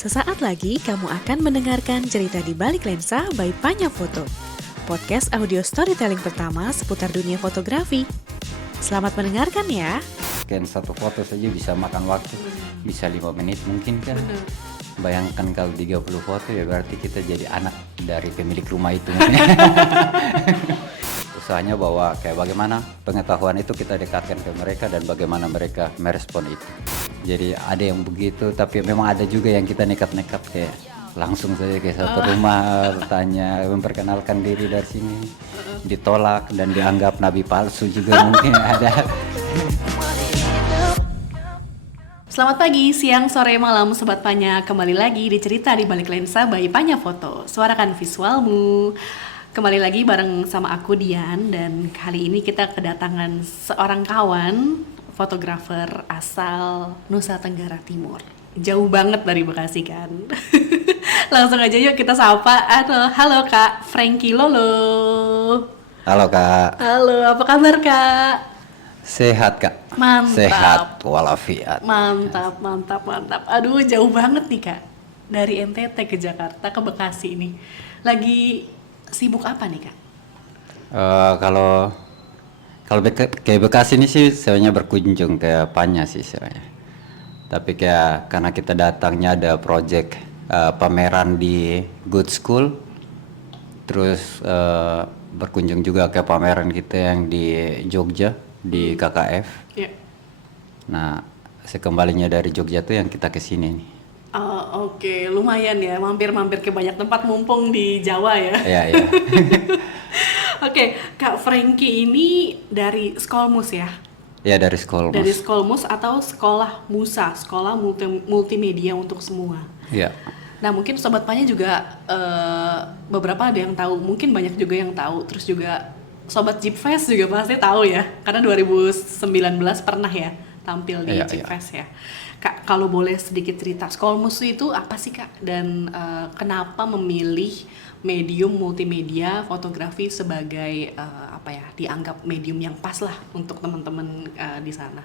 Sesaat lagi kamu akan mendengarkan cerita di balik lensa by Panya Foto, podcast audio storytelling pertama seputar dunia fotografi. Selamat mendengarkan ya. Scan satu foto saja bisa makan waktu, bisa 5 menit mungkin kan. Bayangkan kalau 30 foto ya berarti kita jadi anak dari pemilik rumah itu. Usahanya bahwa kayak bagaimana pengetahuan itu kita dekatkan ke mereka dan bagaimana mereka merespon itu. Jadi ada yang begitu, tapi memang ada juga yang kita nekat-nekat kayak langsung saja ke satu rumah bertanya, memperkenalkan diri dari sini, ditolak dan dianggap nabi palsu juga mungkin ada. Selamat pagi, siang, sore, malam, Sobat Panya. Kembali lagi di cerita di balik lensa by Panya Foto. Suarakan visualmu. Kembali lagi bareng sama aku Dian, dan kali ini kita kedatangan seorang kawan fotografer asal Nusa Tenggara Timur. Jauh banget dari Bekasi kan. Langsung aja yuk kita sapa. Halo Kak Frankie Lolo. Halo Kak. Halo, apa kabar Kak? Sehat Kak. Mantap. Sehat walafiat. Mantap. Aduh, jauh banget nih Kak. Dari NTT ke Jakarta ke Bekasi ini. Lagi sibuk apa nih Kak? Kalau kayak Bekasi ini sih sebenarnya berkunjung ke Panya sih sebenarnya. Tapi kayak karena kita datangnya ada project pameran di Good School, terus berkunjung juga ke pameran kita yang di Jogja di KKF. Iya. Nah, sekembalinya dari Jogja tuh yang kita kesini nih. Oke, lumayan ya, mampir-mampir ke banyak tempat mumpung di Jawa ya. Iya. Oke, Kak Frankie ini dari Skolmus ya? Ya dari Skolmus. Dari Skolmus atau Sekolah Musa, Sekolah Multimedia untuk Semua. Iya. Nah mungkin Sobat Panya juga beberapa ada yang tahu, mungkin banyak juga yang tahu. Terus juga Sobat Jeep Fest juga pasti tahu ya, karena 2019 pernah ya tampil di Jeep Fest ya. Kak, kalau boleh sedikit cerita, Skolmus itu apa sih Kak? Dan kenapa memilih medium multimedia fotografi sebagai dianggap medium yang pas lah untuk teman-teman di sana?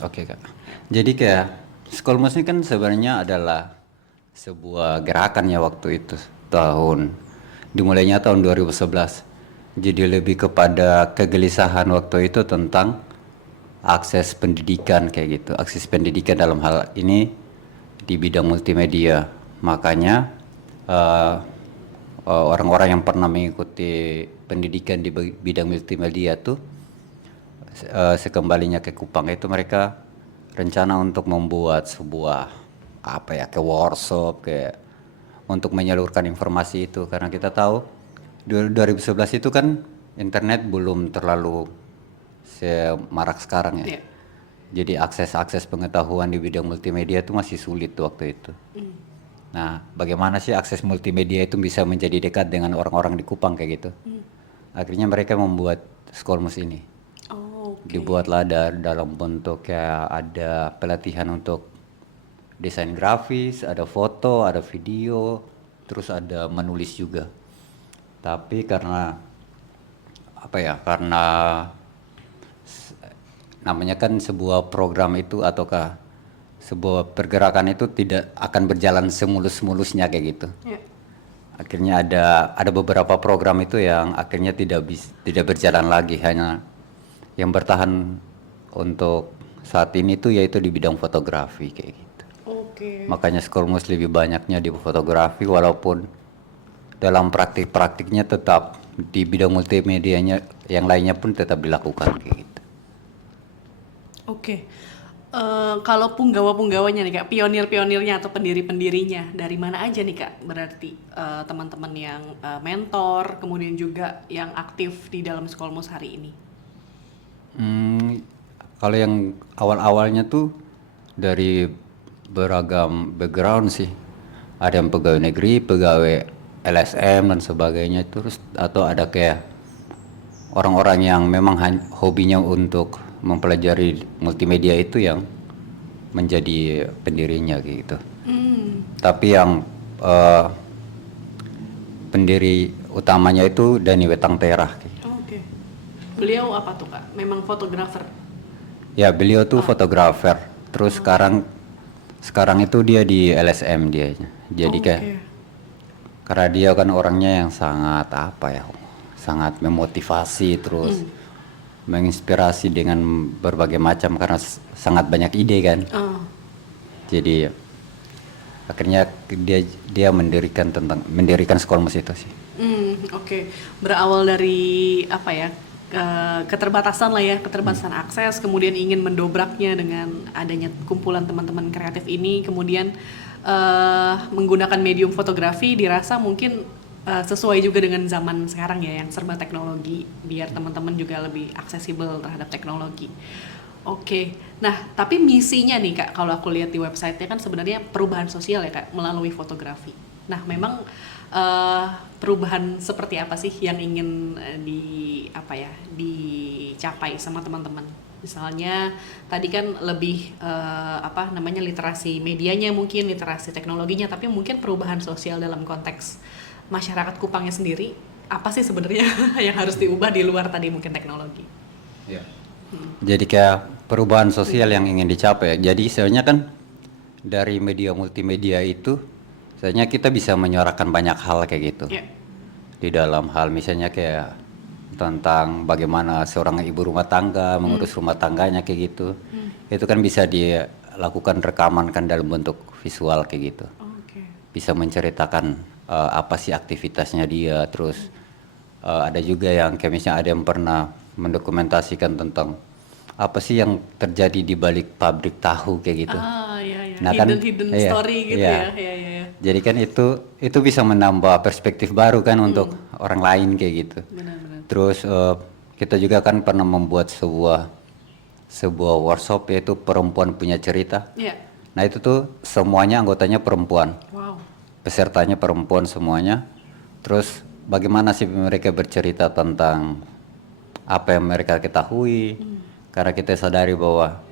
Oke Kak. Jadi kayak Skolmus ini kan sebenarnya adalah sebuah gerakan ya waktu itu, dimulainya tahun 2011. Jadi lebih kepada kegelisahan waktu itu tentang akses pendidikan kayak gitu, akses pendidikan dalam hal ini di bidang multimedia. Makanya orang-orang yang pernah mengikuti pendidikan di bidang multimedia tuh sekembalinya ke Kupang itu mereka rencana untuk membuat sebuah kayak workshop kayak untuk menyalurkan informasi itu, karena kita tahu 2011 itu kan internet belum terlalu semarak sekarang ya. Jadi akses pengetahuan di bidang multimedia itu masih sulit waktu itu. Nah, bagaimana sih akses multimedia itu bisa menjadi dekat dengan orang-orang di Kupang kayak gitu? Akhirnya mereka membuat Skolmus ini. Dibuatlah dalam bentuk kayak ada pelatihan untuk desain grafis, ada foto, ada video, terus ada menulis juga. Tapi karena namanya kan sebuah program itu ataukah sebuah pergerakan itu tidak akan berjalan semulus-mulusnya kayak gitu. Akhirnya ada beberapa program itu yang akhirnya tidak berjalan lagi, hanya yang bertahan untuk saat ini tuh yaitu di bidang fotografi kayak gitu. Makanya Skolmus lebih banyaknya di fotografi, walaupun dalam praktiknya tetap di bidang multimedianya yang lainnya pun tetap dilakukan kayak gitu. Kalau punggawa-punggawanya nih Kak, pionir-pionirnya atau pendiri-pendirinya dari mana aja nih Kak? Berarti teman-teman yang mentor, kemudian juga yang aktif di dalam Skolmus hari ini. Kalau yang awal-awalnya tuh dari beragam background sih. Ada yang pegawai negeri, pegawai LSM dan sebagainya, terus atau ada kayak orang-orang yang memang hobinya untuk mempelajari multimedia itu yang menjadi pendirinya gitu. Tapi yang pendiri utamanya itu Dani Wetang Terah. Beliau apa tuh Kak? Memang fotografer? Ya beliau tuh fotografer. Terus sekarang sekarang itu dia di LSM dia. Jadi kayak Oke. karena dia kan orangnya yang sangat apa ya, sangat memotivasi terus menginspirasi dengan berbagai macam karena sangat banyak ide kan. Oh. Jadi akhirnya dia mendirikan sekolah musik itu sih. Oke. Berawal dari apa ya? Keterbatasan lah ya, keterbatasan akses, kemudian ingin mendobraknya dengan adanya kumpulan teman-teman kreatif ini, kemudian menggunakan medium fotografi dirasa mungkin sesuai juga dengan zaman sekarang ya, yang serba teknologi, biar teman-teman juga lebih aksesibel terhadap teknologi. Oke, nah tapi misinya nih Kak, kalau aku lihat di website-nya kan sebenarnya perubahan sosial ya Kak, melalui fotografi. Nah memang perubahan seperti apa sih yang ingin dicapai sama teman-teman? Misalnya tadi kan lebih literasi medianya, mungkin literasi teknologinya, tapi mungkin perubahan sosial dalam konteks masyarakat Kupangnya sendiri apa sih sebenarnya yang harus diubah di luar tadi mungkin teknologi? Ya. Jadi kayak perubahan sosial yang ingin dicapai. Jadi sebenarnya kan dari media multimedia itu sebenarnya kita bisa menyuarakan banyak hal kayak gitu. Yeah. Di dalam hal misalnya kayak tentang bagaimana seorang ibu rumah tangga mengurus rumah tangganya kayak gitu. Itu kan bisa dilakukan rekaman kan dalam bentuk visual kayak gitu. Oke. Bisa menceritakan apa sih aktivitasnya dia, terus ada juga yang kayak misalnya ada yang pernah mendokumentasikan tentang apa sih yang terjadi di balik pabrik tahu kayak gitu. Iya. Nah, kan, hidden iya, story gitu iya. ya. Iya. Jadi kan itu bisa menambah perspektif baru kan untuk orang lain kayak gitu. Benar-benar. Terus kita juga kan pernah membuat sebuah workshop yaitu perempuan punya cerita. Iya. Nah itu tuh semuanya anggotanya perempuan, Wow. pesertanya perempuan semuanya. Terus bagaimana sih mereka bercerita tentang apa yang mereka ketahui? Karena kita sadari bahwa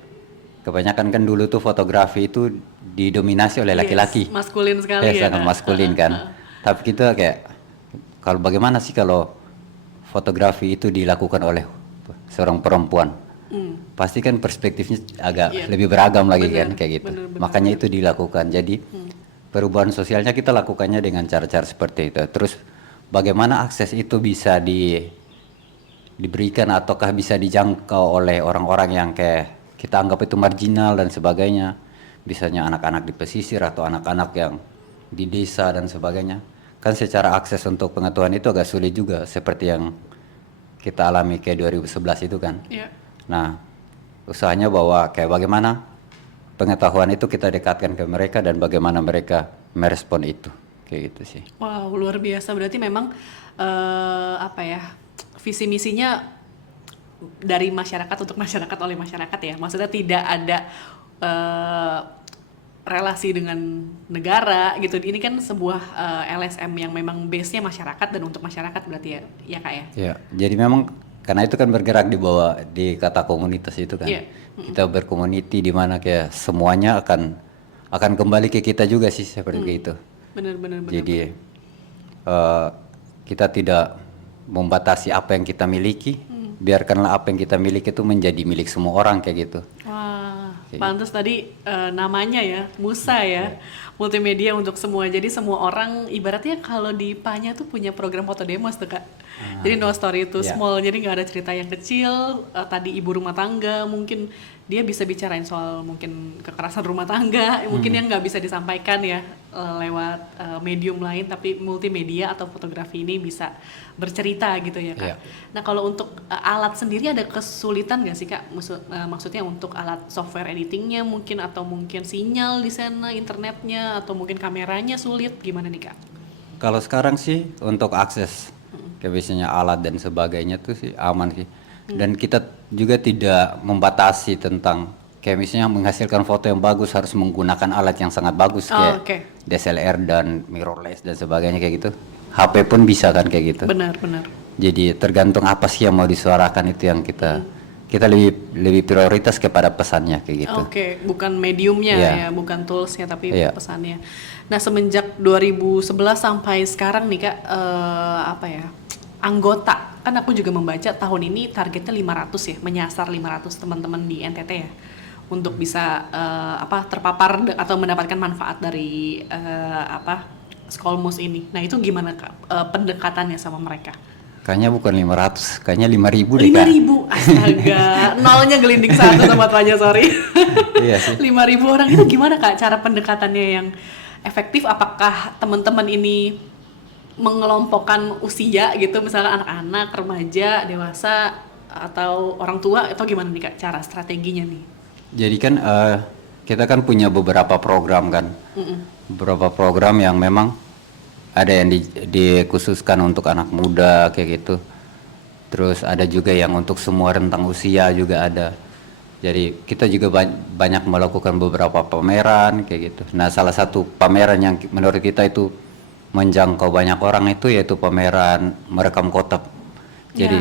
kebanyakan kan dulu tuh fotografi itu didominasi oleh laki-laki. Yes, maskulin sekali ya. Sangat Kak? maskulin kan. Tapi kita kayak kalau bagaimana sih kalau fotografi itu dilakukan oleh seorang perempuan? Pasti kan perspektifnya agak lebih beragam lagi kan kayak gitu. Makanya itu dilakukan. Jadi perubahan sosialnya kita lakukannya dengan cara-cara seperti itu. Terus bagaimana akses itu bisa diberikan ataukah bisa dijangkau oleh orang-orang yang kayak kita anggap itu marginal dan sebagainya. Misalnya anak-anak di pesisir atau anak-anak yang di desa dan sebagainya. Kan secara akses untuk pengetahuan itu agak sulit juga seperti yang kita alami kayak 2011 itu kan. Iya. Nah, usahanya bahwa kayak bagaimana pengetahuan itu kita dekatkan ke mereka dan bagaimana mereka merespon itu. Kayak gitu sih. Wow, luar biasa. Berarti memang visi misinya dari masyarakat untuk masyarakat oleh masyarakat ya. Maksudnya tidak ada relasi dengan negara gitu. Ini kan sebuah LSM yang memang base-nya masyarakat dan untuk masyarakat berarti ya Kak ya. Ya, jadi memang karena itu kan bergerak di kata komunitas itu kan. Iya. Kita berkomuniti di mana kayak semuanya akan kembali ke kita juga sih seperti itu. Benar. Jadi kita tidak membatasi apa yang kita miliki, biarkanlah apa yang kita miliki itu menjadi milik semua orang kayak gitu. Wah, pantas tadi namanya ya, Musa ya, multimedia untuk semua. Jadi semua orang ibaratnya kalau di PANYA tuh punya program foto demos tuh Kak. Jadi no story too small, jadi nggak ada cerita yang kecil. Tadi ibu rumah tangga mungkin dia bisa bicarain soal mungkin kekerasan rumah tangga, mungkin yang nggak bisa disampaikan ya lewat medium lain, tapi multimedia atau fotografi ini bisa bercerita gitu ya Kak. Yeah. Nah kalau untuk alat sendiri ada kesulitan nggak sih Kak? Maksudnya untuk alat software editingnya mungkin, atau mungkin sinyal di sana, internetnya, atau mungkin kameranya sulit, gimana nih Kak? Kalau sekarang sih untuk akses kayak biasanya alat dan sebagainya tuh sih aman sih. Dan kita juga tidak membatasi tentang kayak misalnya menghasilkan foto yang bagus harus menggunakan alat yang sangat bagus kayak DSLR dan mirrorless dan sebagainya kayak gitu. HP pun bisa kan kayak gitu. Benar. Jadi tergantung apa sih yang mau disuarakan itu yang kita lebih prioritas kepada pesannya kayak gitu. Oke, bukan mediumnya ya, bukan toolsnya tapi pesannya. Nah semenjak 2011 sampai sekarang nih Kak, anggota, kan aku juga membaca tahun ini targetnya 500 ya, menyasar 500 teman-teman di NTT ya untuk bisa terpapar atau mendapatkan manfaat dari Skolmus ini. Nah itu gimana Kak pendekatannya sama mereka? Kayaknya bukan 500, kayaknya 5.000 deh Kak. 5.000, astaga, nolnya gelinding satu Sobat Panya, sorry. Iya sih. 5.000 orang itu gimana Kak cara pendekatannya yang efektif? Apakah teman-teman ini mengelompokkan usia gitu, misalnya anak-anak, remaja, dewasa, atau orang tua, atau gimana nih Kak cara strateginya nih? Jadi kan kita kan punya beberapa program kan, beberapa program yang memang ada yang dikhususkan untuk anak muda kayak gitu. Terus ada juga yang untuk semua rentang usia juga ada. Jadi kita juga banyak melakukan beberapa pameran kayak gitu. Nah salah satu pameran yang menurut kita itu menjangkau banyak orang itu yaitu pameran merekam kota. Jadi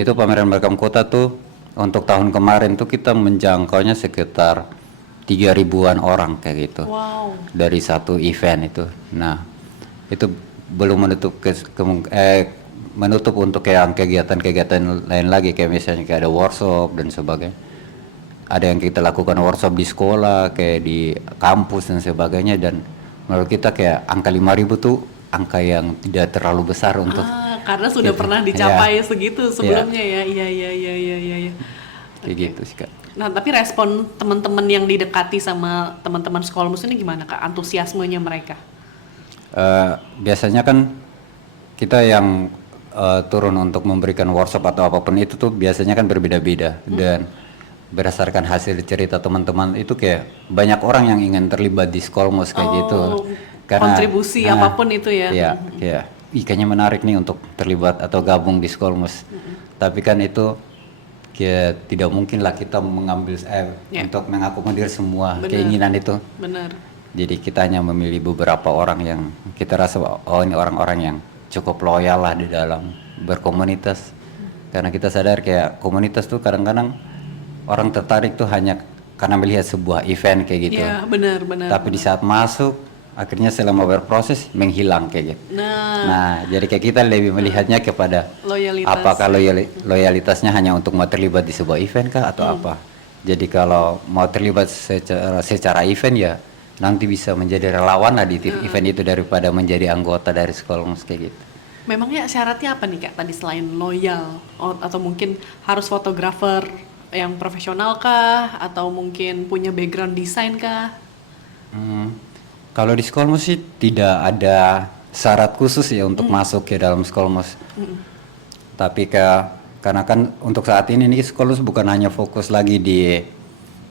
itu pameran merekam kota tuh untuk tahun kemarin tuh kita menjangkaunya sekitar 3.000-an orang kayak gitu. Wow. Dari satu event itu. Nah itu belum menutup untuk yang kegiatan-kegiatan lain lagi kayak misalnya kayak ada workshop dan sebagainya. Ada yang kita lakukan workshop di sekolah, kayak di kampus dan sebagainya, dan menurut kita kayak angka 5.000 tuh angka yang tidak terlalu besar untuk karena sudah gitu. pernah dicapai segitu sebelumnya ya. Iya. Kayak gitu sih Kak. Nah, tapi respon teman-teman yang didekati sama teman-teman Skolmus ini gimana Kak? Antusiasmenya mereka? Biasanya kan kita yang turun untuk memberikan workshop atau apapun itu tuh biasanya kan berbeda-beda, dan berdasarkan hasil cerita teman-teman itu kayak banyak orang yang ingin terlibat di Skolmus kayak gitu. Karena kontribusi apapun itu ya. Iya. Kayaknya menarik nih untuk terlibat atau gabung di Skolmus. Tapi kan itu kayak tidak mungkin lah kita mengambil untuk mengakomodir semua keinginan itu. Benar. Jadi kita hanya memilih beberapa orang yang kita rasa ini orang-orang yang cukup loyal lah di dalam berkomunitas. Karena kita sadar kayak komunitas tuh kadang-kadang orang tertarik tuh hanya karena melihat sebuah event kayak gitu. Iya, benar. Tapi di saat masuk, akhirnya selama berproses menghilang kayak gitu. Nah, jadi kayak kita lebih melihatnya kepada loyalitas. Apakah loyalitasnya hanya untuk mau terlibat di sebuah event kah atau apa? Jadi kalau mau terlibat secara event ya nanti bisa menjadi relawan lah di event itu daripada menjadi anggota dari Skolmus kayak gitu. Memangnya syaratnya apa nih Kak tadi selain loyal atau mungkin harus fotografer yang profesional kah atau mungkin punya background desain kah? Kalau di Skolmus sih tidak ada syarat khusus ya untuk masuk ke dalam Skolmus. Tapi karena kan untuk saat ini nih Skolmus bukan hanya fokus lagi di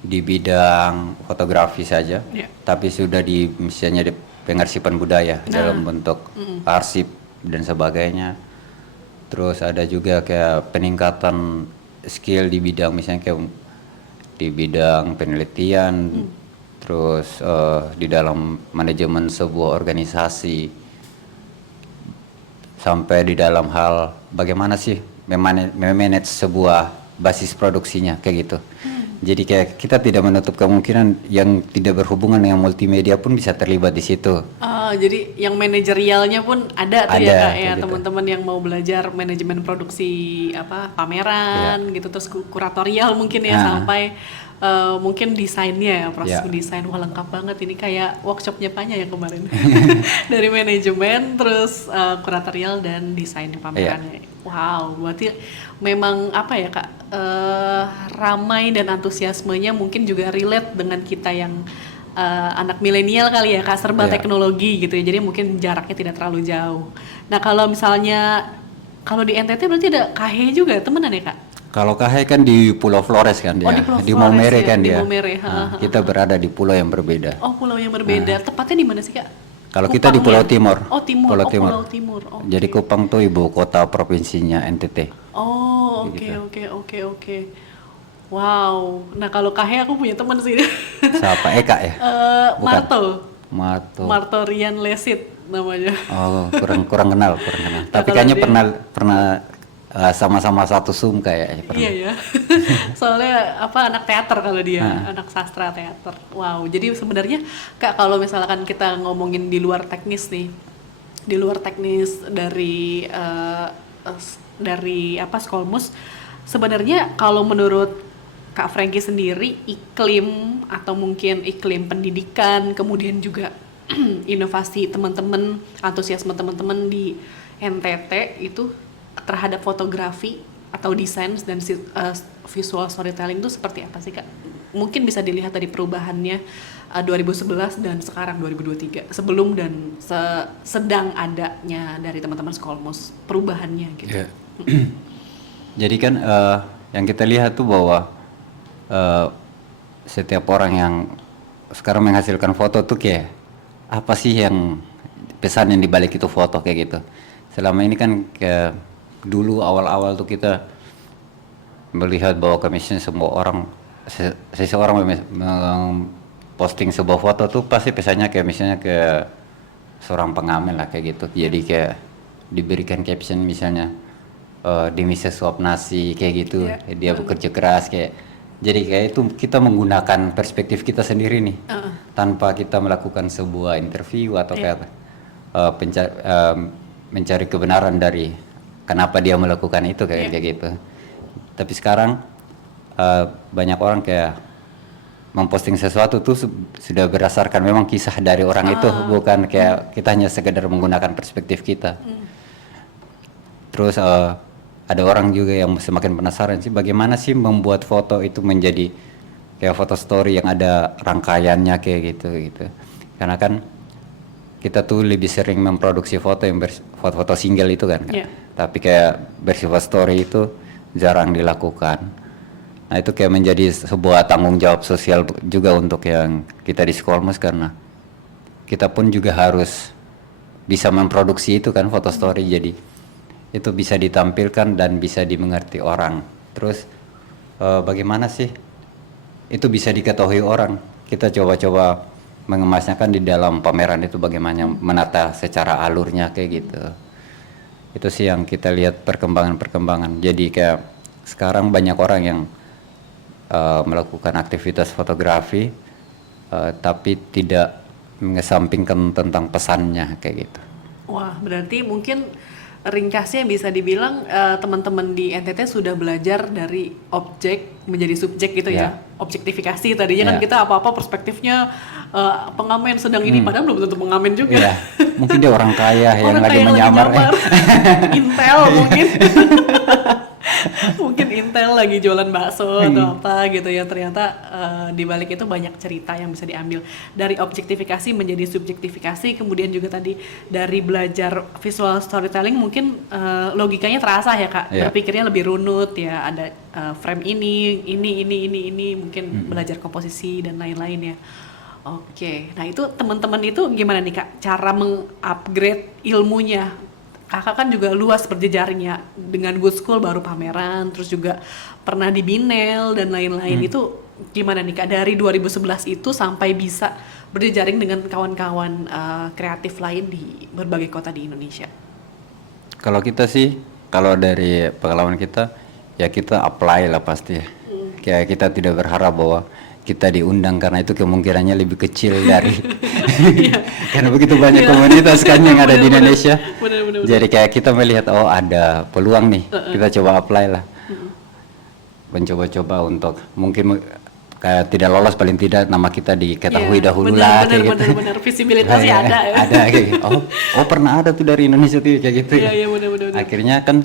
bidang fotografi saja, tapi sudah misalnya di pengarsipan budaya dalam bentuk arsip dan sebagainya. Terus ada juga kayak peningkatan skill di bidang misalnya kayak di bidang penelitian, terus di dalam manajemen sebuah organisasi, sampai di dalam hal bagaimana sih memanage sebuah basis produksinya kayak gitu. Jadi kayak kita tidak menutup kemungkinan yang tidak berhubungan dengan multimedia pun bisa terlibat di situ. Jadi yang manajerialnya pun ada tuh ya Kak ya, gitu. teman-teman yang mau belajar manajemen produksi pameran gitu, terus kuratorial mungkin ya sampai mungkin desainnya ya, proses mendesain. Wah lengkap banget ini, kayak workshopnya Panya yang kemarin. Dari manajemen terus kuratorial dan desain pamerannya. Wow, berarti memang apa ya Kak, ramai dan antusiasmenya mungkin juga relate dengan kita yang anak milenial kali ya Kak, serba teknologi gitu ya, jadi mungkin jaraknya tidak terlalu jauh. Nah kalau misalnya kalau di NTT berarti ada KH juga temenan ya Kak? Kalau KH kan di Pulau Flores kan dia, di Maumere kan dia. Nah, kita berada di pulau yang berbeda. Oh pulau yang berbeda, tepatnya di mana sih Kak? Kalau kita di Pulau Timur. Oh Timur, Pulau Timur. Okay. Jadi Kupang tuh ibu kota provinsinya NTT. Oh oke. Wow, nah kalau KH aku punya teman sih. Siapa? Eka ya? Marto Rian Lesit namanya. Oh kurang kenal. Tapi kayaknya pernah sama-sama satu Zoom kayaknya pernah. Iya ya. Soalnya anak teater kalau dia, anak sastra teater. Wow, jadi sebenarnya Kak kalau misalkan kita ngomongin di luar teknis nih, di luar teknis dari Skolmus, sebenarnya kalau menurut Kak Frankie sendiri, iklim atau mungkin iklim pendidikan, kemudian juga inovasi teman-teman, antusiasme teman-teman di NTT itu terhadap fotografi atau desain dan visual storytelling itu seperti apa sih Kak? Mungkin bisa dilihat dari perubahannya 2011 dan sekarang 2023, sebelum dan sedang adanya dari teman-teman Skolmos, perubahannya gitu. Yeah. Jadi kan yang kita lihat tuh bahwa setiap orang yang sekarang menghasilkan foto tuh kayak apa sih yang pesan yang dibalik itu foto kayak gitu. Selama ini kan kayak dulu awal-awal tuh kita melihat bahwa misalnya semua orang seseorang posting sebuah foto tuh pasti pesannya kayak misalnya ke seorang pengamen lah kayak gitu. Jadi kayak diberikan caption misalnya demi sesuap nasi kayak gitu, dia bekerja keras kayak. Jadi kayak itu kita menggunakan perspektif kita sendiri nih, tanpa kita melakukan sebuah interview atau kayak mencari kebenaran dari kenapa dia melakukan itu kayak gitu. Tapi sekarang banyak orang kayak memposting sesuatu tuh sudah berdasarkan memang kisah dari orang itu, bukan kayak kita hanya sekedar menggunakan perspektif kita. Terus ada orang juga yang semakin penasaran sih bagaimana sih membuat foto itu menjadi kayak foto story yang ada rangkaiannya kayak gitu. Karena kan kita tuh lebih sering memproduksi foto yang foto-foto single itu kan. Tapi kayak bersifat story itu jarang dilakukan. Nah itu kayak menjadi sebuah tanggung jawab sosial juga untuk yang kita di Skolmos, karena kita pun juga harus bisa memproduksi itu kan foto story, jadi itu bisa ditampilkan dan bisa dimengerti orang. Terus bagaimana sih itu bisa diketahui orang? Kita coba-coba mengemasnya kan di dalam pameran itu, bagaimana menata secara alurnya kayak gitu. Itu sih yang kita lihat perkembangan. Jadi kayak sekarang banyak orang yang melakukan aktivitas fotografi tapi tidak mengesampingkan tentang pesannya kayak gitu. Wah, berarti mungkin ringkasnya bisa dibilang teman-teman di NTT sudah belajar dari objek menjadi subjek gitu ya. Objektifikasi tadinya kan kita apa-apa perspektifnya pengamen sedang ini, padahal belum tentu pengamen juga. Mungkin dia orang kaya yang lagi menyamar. Intel mungkin. Mungkin Intel lagi jualan bakso atau apa gitu ya. Ternyata di balik itu banyak cerita yang bisa diambil dari objektifikasi menjadi subjektifikasi. Kemudian juga tadi dari belajar visual storytelling mungkin logikanya terasa ya Kak. Berpikirnya lebih runut ya, ada frame ini mungkin belajar komposisi dan lain-lain ya. Oke, nah itu teman-teman itu gimana nih Kak cara mengupgrade ilmunya? Kakak kan juga luas berjejaringnya, dengan Good School baru pameran, terus juga pernah di Binel dan lain-lain. Itu gimana nih Kak dari 2011 itu sampai bisa berjejaring dengan kawan-kawan kreatif lain di berbagai kota di Indonesia? Kalau kita sih, kalau dari pengalaman kita, ya kita apply lah pasti. Kayak kita tidak berharap bahwa kita diundang, karena itu kemungkinannya lebih kecil dari karena begitu banyak komunitas kan yang ada di Indonesia. Bener. Jadi kayak kita melihat oh ada peluang nih, kita coba apply lah. Mencoba-coba untuk mungkin kayak tidak lolos, paling tidak nama kita diketahui dahulu lah kayak gitu. Bener, visibilitasnya ada ya. Ada kayak gitu. Oh pernah ada tuh dari Indonesia tuh kayak gitu. Iya bener. Akhirnya kan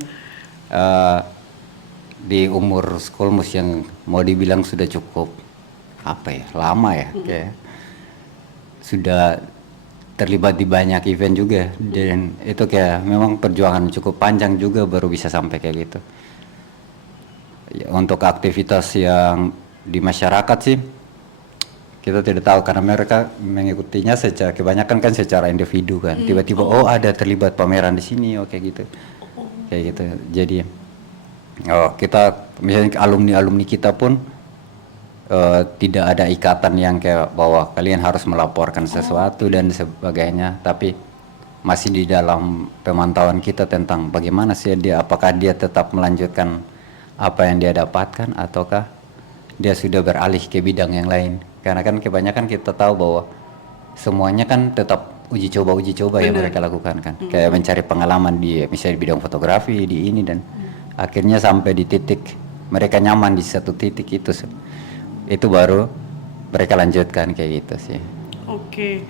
di umur Skolmos yang mau dibilang sudah cukup lama ya, kayak sudah terlibat di banyak event juga, dan itu kayak memang perjuangan cukup panjang juga baru bisa sampai kayak gitu. Ya, untuk aktivitas yang di masyarakat sih kita tidak tahu, karena mereka mengikutinya secara kebanyakan kan secara individu kan. Tiba-tiba ada terlibat pameran di sini, kayak gitu. Jadi kita misalnya alumni kita pun tidak ada ikatan yang kayak bahwa kalian harus melaporkan sesuatu dan sebagainya, tapi masih di dalam pemantauan kita tentang bagaimana sih dia, apakah dia tetap melanjutkan apa yang dia dapatkan ataukah dia sudah beralih ke bidang yang lain. Karena kan kebanyakan kita tahu bahwa semuanya kan tetap uji coba yang mereka lakukan kan, kayak mencari pengalaman di misalnya di bidang fotografi di ini, dan akhirnya sampai di titik mereka nyaman di satu titik itu baru mereka lanjutkan kayak gitu sih. Oke.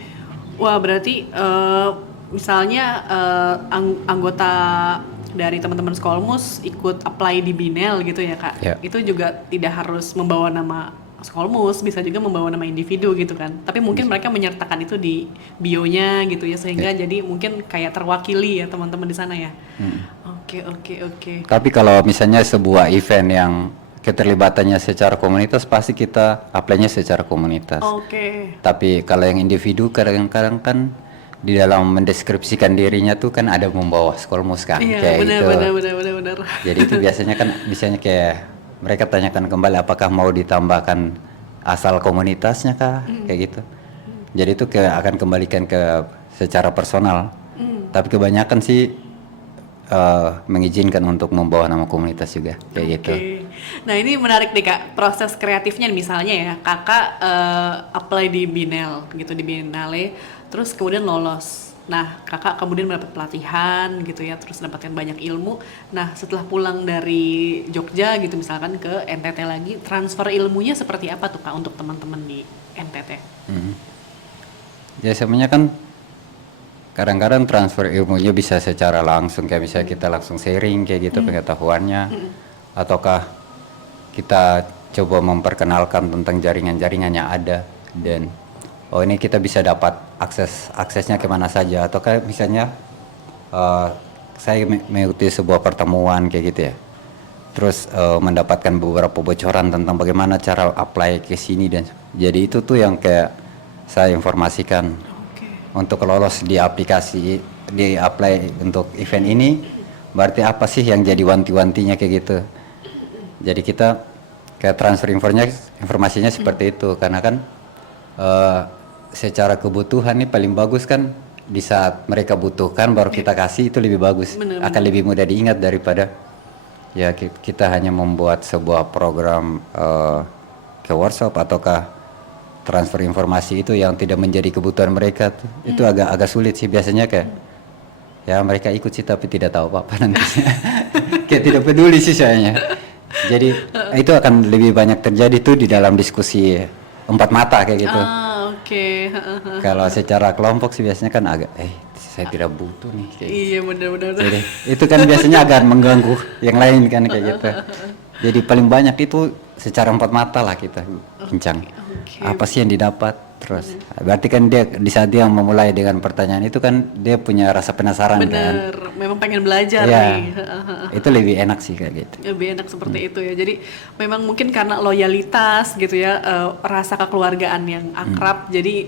Wah, berarti misalnya anggota dari teman-teman Skolmus ikut apply di Binel gitu ya Kak. Ya. Itu juga tidak harus membawa nama Skolmus, bisa juga membawa nama individu gitu kan. Tapi mungkin mereka menyertakan itu di bio-nya gitu ya, sehingga jadi mungkin kayak terwakili ya teman-teman di sana ya. Oke. Tapi kalau misalnya sebuah event yang keterlibatannya secara komunitas, pasti kita apply-nya secara komunitas. Oke. Tapi kalau yang individu kadang-kadang kan di dalam mendeskripsikan dirinya tuh kan ada membawa Skolmus kan, Iya, kayak benar, gitu. benar. Jadi itu biasanya kan misalnya kayak mereka tanyakan kembali apakah mau ditambahkan asal komunitasnya kah, kayak gitu. Jadi itu akan kembalikan ke secara personal. Tapi kebanyakan sih mengizinkan untuk membawa nama komunitas juga, kayak gitu. Nah ini menarik nih Kak, proses kreatifnya misalnya ya, Kakak apply di Binel gitu, di Biennale, terus kemudian lolos. Nah Kakak kemudian mendapat pelatihan gitu ya, terus mendapatkan banyak ilmu. Nah setelah pulang dari Jogja gitu misalkan ke NTT lagi, transfer ilmunya seperti apa tuh Kak untuk teman-teman di NTT? Ya sebenarnya kan kadang-kadang transfer ilmunya bisa secara langsung, kayak misalnya kita langsung sharing kayak gitu pengetahuannya, ataukah kita coba memperkenalkan tentang jaringan-jaringan yang ada, dan ini kita bisa dapat aksesnya kemana saja, ataukah misalnya saya mengikuti sebuah pertemuan kayak gitu ya, terus mendapatkan beberapa bocoran tentang bagaimana cara apply ke sini, dan jadi itu tuh yang kayak saya informasikan. Untuk lolos di aplikasi, di apply untuk event ini, berarti apa sih yang jadi wanti-wantinya kayak gitu. Jadi kita kayak transfer informasinya seperti itu, karena kan secara kebutuhan nih paling bagus kan di saat mereka butuhkan baru kita kasih, itu lebih bagus. Akan lebih mudah diingat daripada ya kita hanya membuat sebuah program ke workshop ataukah transfer informasi itu yang tidak menjadi kebutuhan mereka tuh. Itu agak sulit sih biasanya, kayak ya mereka ikut sih tapi tidak tahu apa-apa nantinya. Kayak tidak peduli sih sayanya. Jadi itu akan lebih banyak terjadi tuh di dalam diskusi empat mata kayak gitu. Kalau secara kelompok sih biasanya kan agak saya tidak butuh nih kayak Iya benar. Jadi itu kan biasanya agak mengganggu yang lain kan kayak gitu. Jadi paling banyak itu secara empat mata lah kita bincang. Apa sih yang didapat, terus berarti kan dia di saat dia memulai dengan pertanyaan itu kan dia punya rasa penasaran. Bener, kan memang pengen belajar ya, nih. Itu lebih enak sih kayak gitu. Lebih enak seperti itu ya. Jadi memang mungkin karena loyalitas gitu ya, rasa kekeluargaan yang akrab, jadi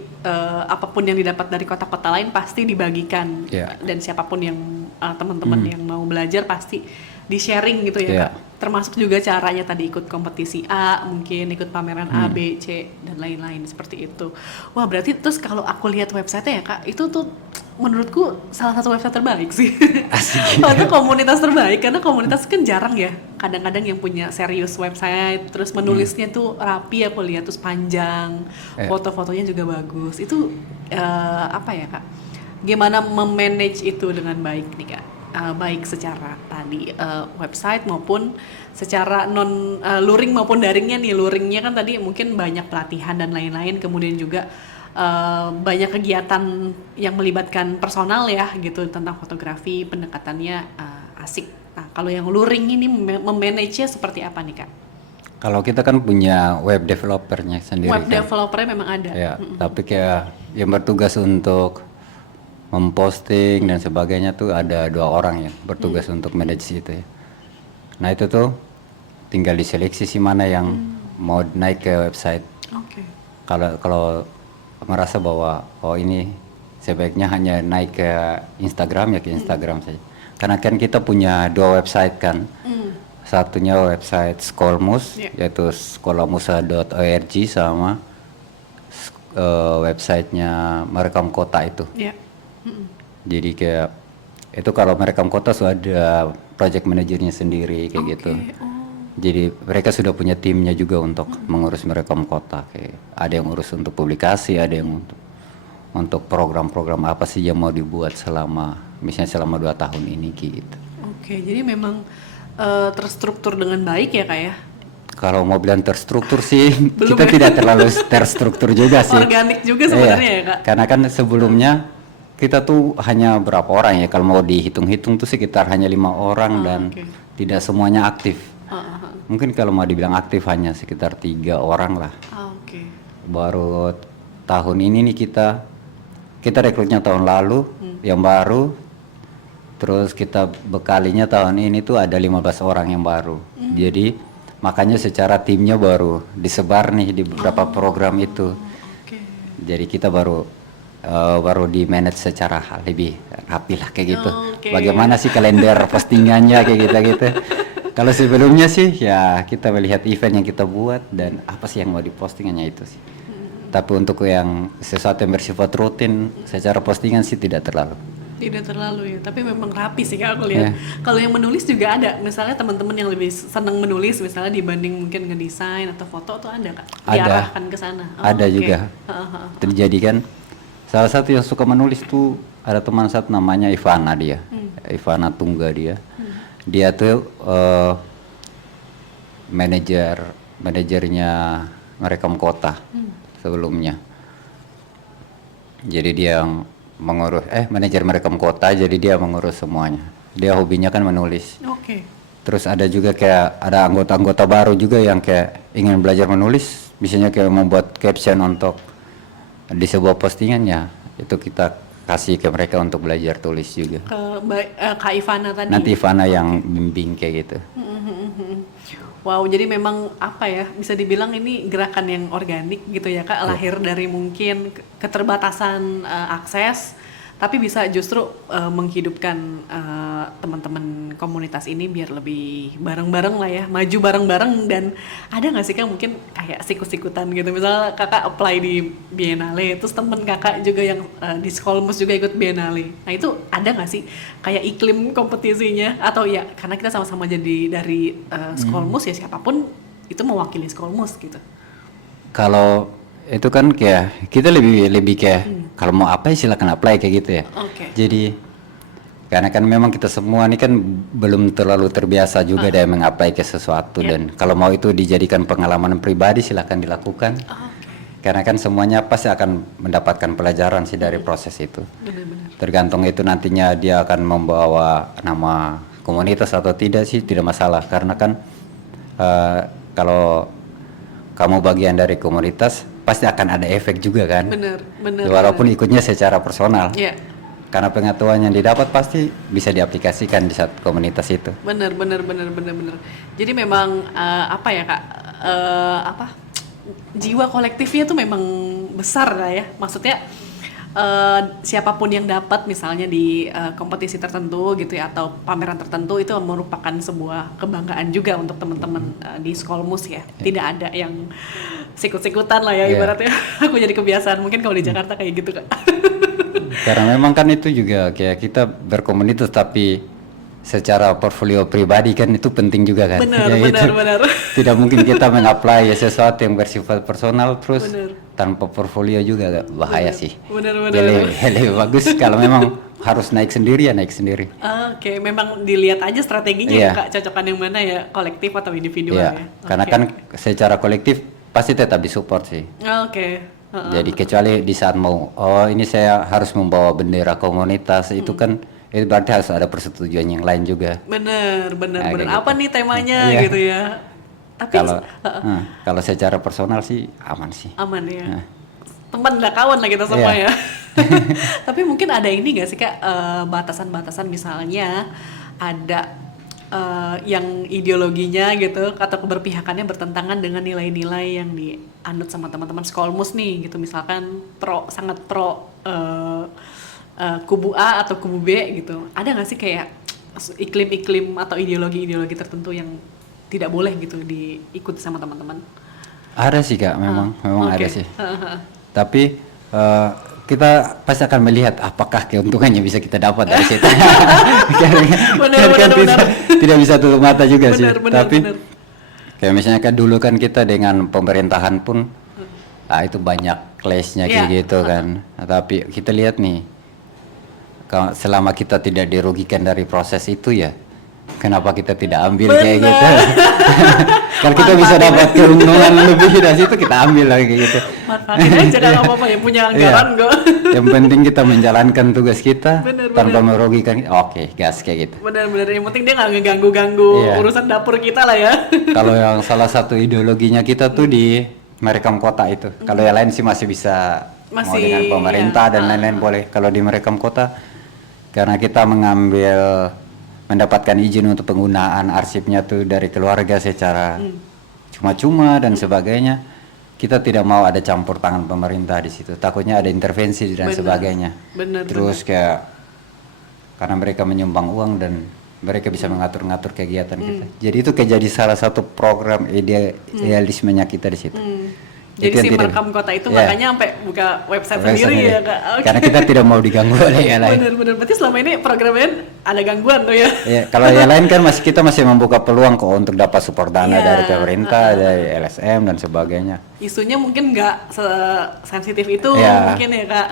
apapun yang didapat dari kota-kota lain pasti dibagikan. Dan siapapun yang teman-teman yang mau belajar pasti di-sharing gitu ya Kak. Termasuk juga caranya tadi ikut kompetisi A, mungkin ikut pameran A, B, C, dan lain-lain seperti itu. Wah berarti terus kalau aku lihat website-nya ya Kak, itu tuh menurutku salah satu website terbaik sih. Atau komunitas terbaik, karena komunitas kan jarang ya. Kadang-kadang yang punya serius website, terus menulisnya tuh rapi, aku lihat terus panjang, foto-fotonya juga bagus. Itu apa ya Kak? Gimana memanage itu dengan baik nih Kak? Baik secara tadi website maupun secara non luring maupun daringnya nih. Luringnya kan tadi mungkin banyak pelatihan dan lain-lain, kemudian juga banyak kegiatan yang melibatkan personal ya gitu tentang fotografi, pendekatannya asik. Nah kalau yang luring ini memanage-nya seperti apa nih Kak? Kalau kita kan punya web developernya sendiri. Web developernya memang ada. Ya, tapi kayak yang bertugas untuk memposting dan sebagainya tuh ada 2 orang yang bertugas untuk manage itu ya. Nah itu tuh tinggal diseleksi sih mana yang mau naik ke website. Kalau merasa bahwa ini sebaiknya hanya naik ke Instagram ya ke Instagram saja. Karena kan kita punya 2 website kan. Satunya website Skolmus yaitu skolamusa.org, sama websitenya Merekam Kota itu. Jadi kayak itu kalau Merekam Kota sudah ada project manajernya sendiri kayak gitu. Jadi mereka sudah punya timnya juga untuk mengurus Merekam Kota. Kayak ada yang urus untuk publikasi, ada yang untuk program-program apa sih yang mau dibuat selama 2 tahun ini gitu. Jadi memang terstruktur dengan baik ya Kak ya? Kalau mau bilang terstruktur sih, Belum kita ya? tidak terlalu terstruktur juga sih. Organik juga sebenarnya Iya, ya Kak? karena kan sebelumnya kita tuh hanya berapa orang ya, kalau mau dihitung-hitung tuh sekitar hanya 5 orang dan Oke. tidak semuanya aktif. Ah, Mungkin kalau mau dibilang aktif hanya sekitar 3 orang lah. oke. Baru tahun ini nih kita rekrutnya tahun lalu yang baru, terus kita bekalinya tahun ini tuh ada 15 orang yang baru. Jadi makanya secara timnya baru disebar nih di beberapa program itu. Oke. Jadi kita baru di manage secara lebih rapi lah kayak gitu. Oke. Bagaimana sih kalender postingannya kayak gitu. Kalau sebelumnya sih ya kita melihat event yang kita buat dan apa sih yang mau dipostingannya itu sih. Tapi untuk yang sesuatu yang bersifat rutin secara postingan sih tidak terlalu. Tidak terlalu ya, tapi memang rapi sih Kak aku lihat. Kalau yang menulis juga ada, misalnya teman-teman yang lebih senang menulis misalnya dibanding mungkin ngedesain atau foto tuh ada Kak? Ada. Diarahkan ke sana. Ada oke. juga. Terjadi kan salah satu yang suka menulis tuh ada teman satu namanya Ivana dia. Ivana Tungga dia. Dia tuh manajernya Merekam Kota sebelumnya. Jadi dia yang mengurus manajer Merekam Kota, jadi dia mengurus semuanya. Dia hobinya kan menulis. Oke. Terus ada juga kayak ada anggota-anggota baru juga yang kayak ingin belajar menulis, misalnya kayak membuat caption untuk di sebuah postingannya, itu kita kasih ke mereka untuk belajar tulis juga. Kak Ivana tadi. Nanti Ivana yang bimbing kayak gitu. Wow, jadi memang apa ya, bisa dibilang ini gerakan yang organik gitu ya Kak, lahir dari mungkin keterbatasan akses, tapi bisa justru menghidupkan teman-teman komunitas ini biar lebih bareng-bareng lah ya, maju bareng-bareng. Dan ada nggak sih Kak mungkin kayak sikut-sikutan gitu, misalnya Kakak apply di Biennale, terus temen Kakak juga yang di Skolmus juga ikut Biennale. Nah itu ada nggak sih kayak iklim kompetisinya, atau ya karena kita sama-sama jadi dari Skolmus ya siapapun itu mewakili Skolmus gitu. Kalau itu kan kayak kita lebih kayak kalau mau apa ya silakan apply kayak gitu ya. Oke. Jadi karena kan memang kita semua ini kan belum terlalu terbiasa juga dari mengapply ke sesuatu, dan kalau mau itu dijadikan pengalaman pribadi silakan dilakukan. Karena kan semuanya pasti akan mendapatkan pelajaran sih dari proses itu. Benar-benar. Tergantung itu nantinya dia akan membawa nama komunitas atau tidak sih tidak masalah, karena kan kalau kamu bagian dari komunitas pasti akan ada efek juga kan. Benar. Walaupun ikutnya secara personal. Iya. Karena pengetahuan yang didapat pasti bisa diaplikasikan di saat komunitas itu. Benar. Jadi memang apa ya Kak, jiwa kolektifnya tuh memang besar lah ya. Maksudnya siapapun yang dapat misalnya di kompetisi tertentu gitu ya, atau pameran tertentu, itu merupakan sebuah kebanggaan juga untuk teman-teman di Skolmus ya. Tidak ada yang sikut-sikutan lah ya ibaratnya. Aku jadi kebiasaan mungkin kalau di Jakarta kayak gitu Kak. Karena memang kan itu juga kayak kita berkomunitas tapi secara portfolio pribadi kan itu penting juga kan. Benar. Tidak mungkin kita mengapply sesuatu yang bersifat personal terus Benar. tanpa portfolio juga bahaya sih. Benar. Lebih bagus kalau memang harus naik sendiri ya naik sendiri. Oke, memang dilihat aja strateginya ya Kak, cocokan yang mana ya, kolektif atau individual ya. Karena kan secara kolektif pasti tetap disupport sih. Oke. Jadi kecuali di saat mau ini saya harus membawa bendera komunitas itu kan itu berarti harus ada persetujuan yang lain juga. Bener. Kayak Apa gitu. nih temanya Iya. gitu ya. Tapi Kalau secara personal sih aman sih. aman ya. Teman lah, kawan lah kita semua Iya. ya. Tapi mungkin ada ini gak sih Kak, batasan-batasan misalnya ada yang ideologinya gitu atau keberpihakannya bertentangan dengan nilai-nilai yang dianut sama teman-teman Skolmus nih gitu, misalkan sangat pro kubu A atau kubu B gitu. Ada nggak sih kayak iklim-iklim atau ideologi-ideologi tertentu yang tidak boleh gitu diikuti sama teman-teman? Ada sih Kak, memang Oke. ada sih. Tapi kita pasti akan melihat apakah keuntungannya bisa kita dapat dari situ. Benar. Tidak bisa tutup mata juga sih. Benar. Tapi kayak misalnya kan dulu kan kita dengan pemerintahan pun itu banyak clash-nya kayak Iya. gitu kan. Nah, tapi kita lihat nih selama kita tidak dirugikan dari proses itu ya kenapa kita tidak ambil Bener. kayak gitu. Kalau kita bisa Manfaatin dapat keuntungan lebih dari situ kita ambil lagi kayak gitu. Manfaatin aja kan nggak apa-apa ya, punya anggaran Iya. kok. Yang penting kita menjalankan tugas kita Bener, tanpa bener. merugikan. Oke, gas kayak gitu. Bener-bener yang penting dia nggak ngeganggu-ganggu Iya. urusan dapur kita lah ya. Kalau yang salah satu ideologinya kita tuh di merekam kota itu. Kalau yang lain sih masih bisa mau Masih, dengan pemerintah iya. dan lain-lain boleh. Kalau di merekam kota karena kita mendapatkan izin untuk penggunaan arsipnya tuh dari keluarga secara cuma-cuma dan sebagainya. Kita tidak mau ada campur tangan pemerintah di situ. Takutnya ada intervensi dan Bener. sebagainya. Bener, Terus kayak karena mereka menyumbang uang dan mereka bisa mengatur-ngatur kegiatan kita. Jadi itu kayak jadi salah satu program idealismenya kita di situ. Jadi Itu yang si tidak- merekam kota itu Iya. makanya sampai buka website Website sendiri sendiri. ya Kak. Oke. Karena kita tidak mau diganggu oleh yang lain. Bener-bener, berarti selama ini programnya ada gangguan tuh ya. Ya, kalau yang lain kan kita masih membuka peluang kok untuk dapat support dana Iya. dari pemerintah, dari LSM dan sebagainya. Isunya mungkin nggak sensitif itu Iya. mungkin ya Kak.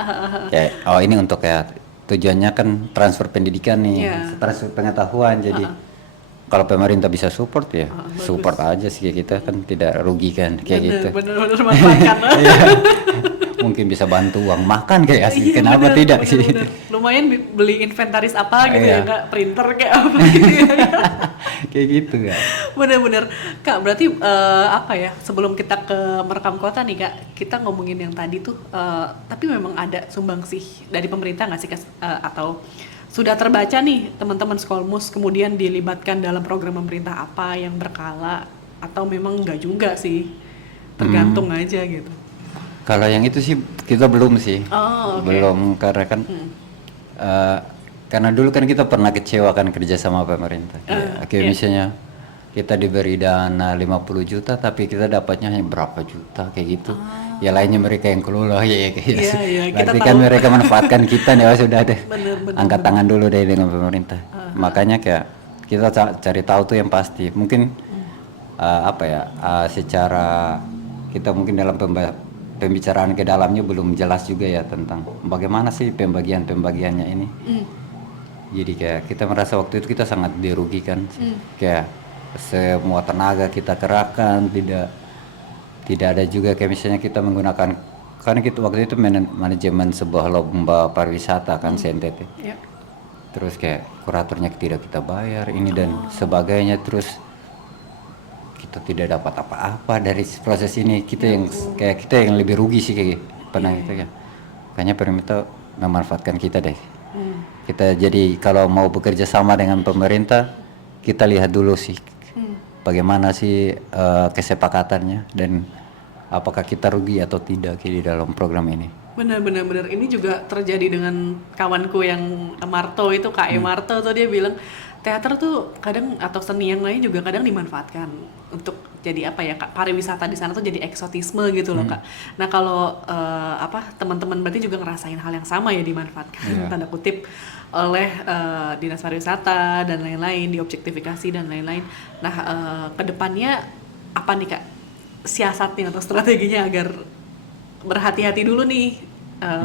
Kayak ini untuk ya tujuannya kan transfer pendidikan nih, Iya. transfer pengetahuan. Jadi kalau pemerintah bisa support ya, support aja sih kayak kita kan tidak rugi kan kayak gitu. Bener-bener manfaatkan. Iya. Mungkin bisa bantu uang makan kayak asli. Iya, Kenapa bener, tidak sih? bener-bener. Lumayan beli inventaris apa gitu ya Iya. Kak, printer kayak apa gitu ya. Kayak gitu ya. Bener-bener Kak, berarti apa ya, sebelum kita ke merekam kota nih Kak, kita ngomongin yang tadi tuh, tapi memang ada sumbangsih dari pemerintah nggak sih Kak, atau sudah terbaca nih teman-teman Skolmus kemudian dilibatkan dalam program pemerintah apa yang berkala, atau memang nggak juga sih, tergantung aja gitu. Kalau yang itu sih kita belum sih. Oh, oke. Belum karena kan karena dulu kan kita pernah kecewa kan kerja sama pemerintah. Kayak iya. misalnya kita diberi dana 50 juta tapi kita dapatnya hanya berapa juta kayak gitu. Ya lainnya mereka yang kelola ya kayak gitu. Iya, iya, kita Berarti kan tahu. mereka manfaatkan kita nih, oh, sudah deh. Bener, Angkat tangan dulu deh dengan pemerintah. Makanya kayak kita cari tahu tuh yang pasti. Mungkin apa ya, secara kita mungkin dalam pembicaraan ke dalamnya belum jelas juga ya tentang bagaimana sih pembagiannya ini. Jadi kayak kita merasa waktu itu kita sangat dirugikan. Kayak semua tenaga kita kerahkan, tidak ada juga kayak misalnya kita menggunakan, karena kita waktu itu manajemen sebuah lomba pariwisata kan CNTT. Ya. Terus kayak kuratornya tidak kita bayar ini dan sebagainya, terus kita tidak dapat apa-apa dari proses ini. Kita yang lebih rugi sih kayak pernah gitu ya. Kayaknya pemerintah memanfaatkan kita deh. Kita jadi kalau mau bekerja sama dengan pemerintah, kita lihat dulu sih bagaimana sih kesepakatannya dan apakah kita rugi atau tidak di dalam program ini. Benar. Ini juga terjadi dengan kawanku yang Marto itu, Kak Marto tuh, dia bilang teater tuh kadang atau seni yang lain juga kadang dimanfaatkan untuk jadi apa ya Kak, pariwisata di sana tuh jadi eksotisme gitu loh Kak. Nah kalau teman-teman berarti juga ngerasain hal yang sama ya, dimanfaatkan tanda kutip oleh dinas pariwisata dan lain-lain, diobjektifikasi dan lain-lain. Nah kedepannya apa nih Kak siasatnya atau strateginya agar berhati-hati dulu nih,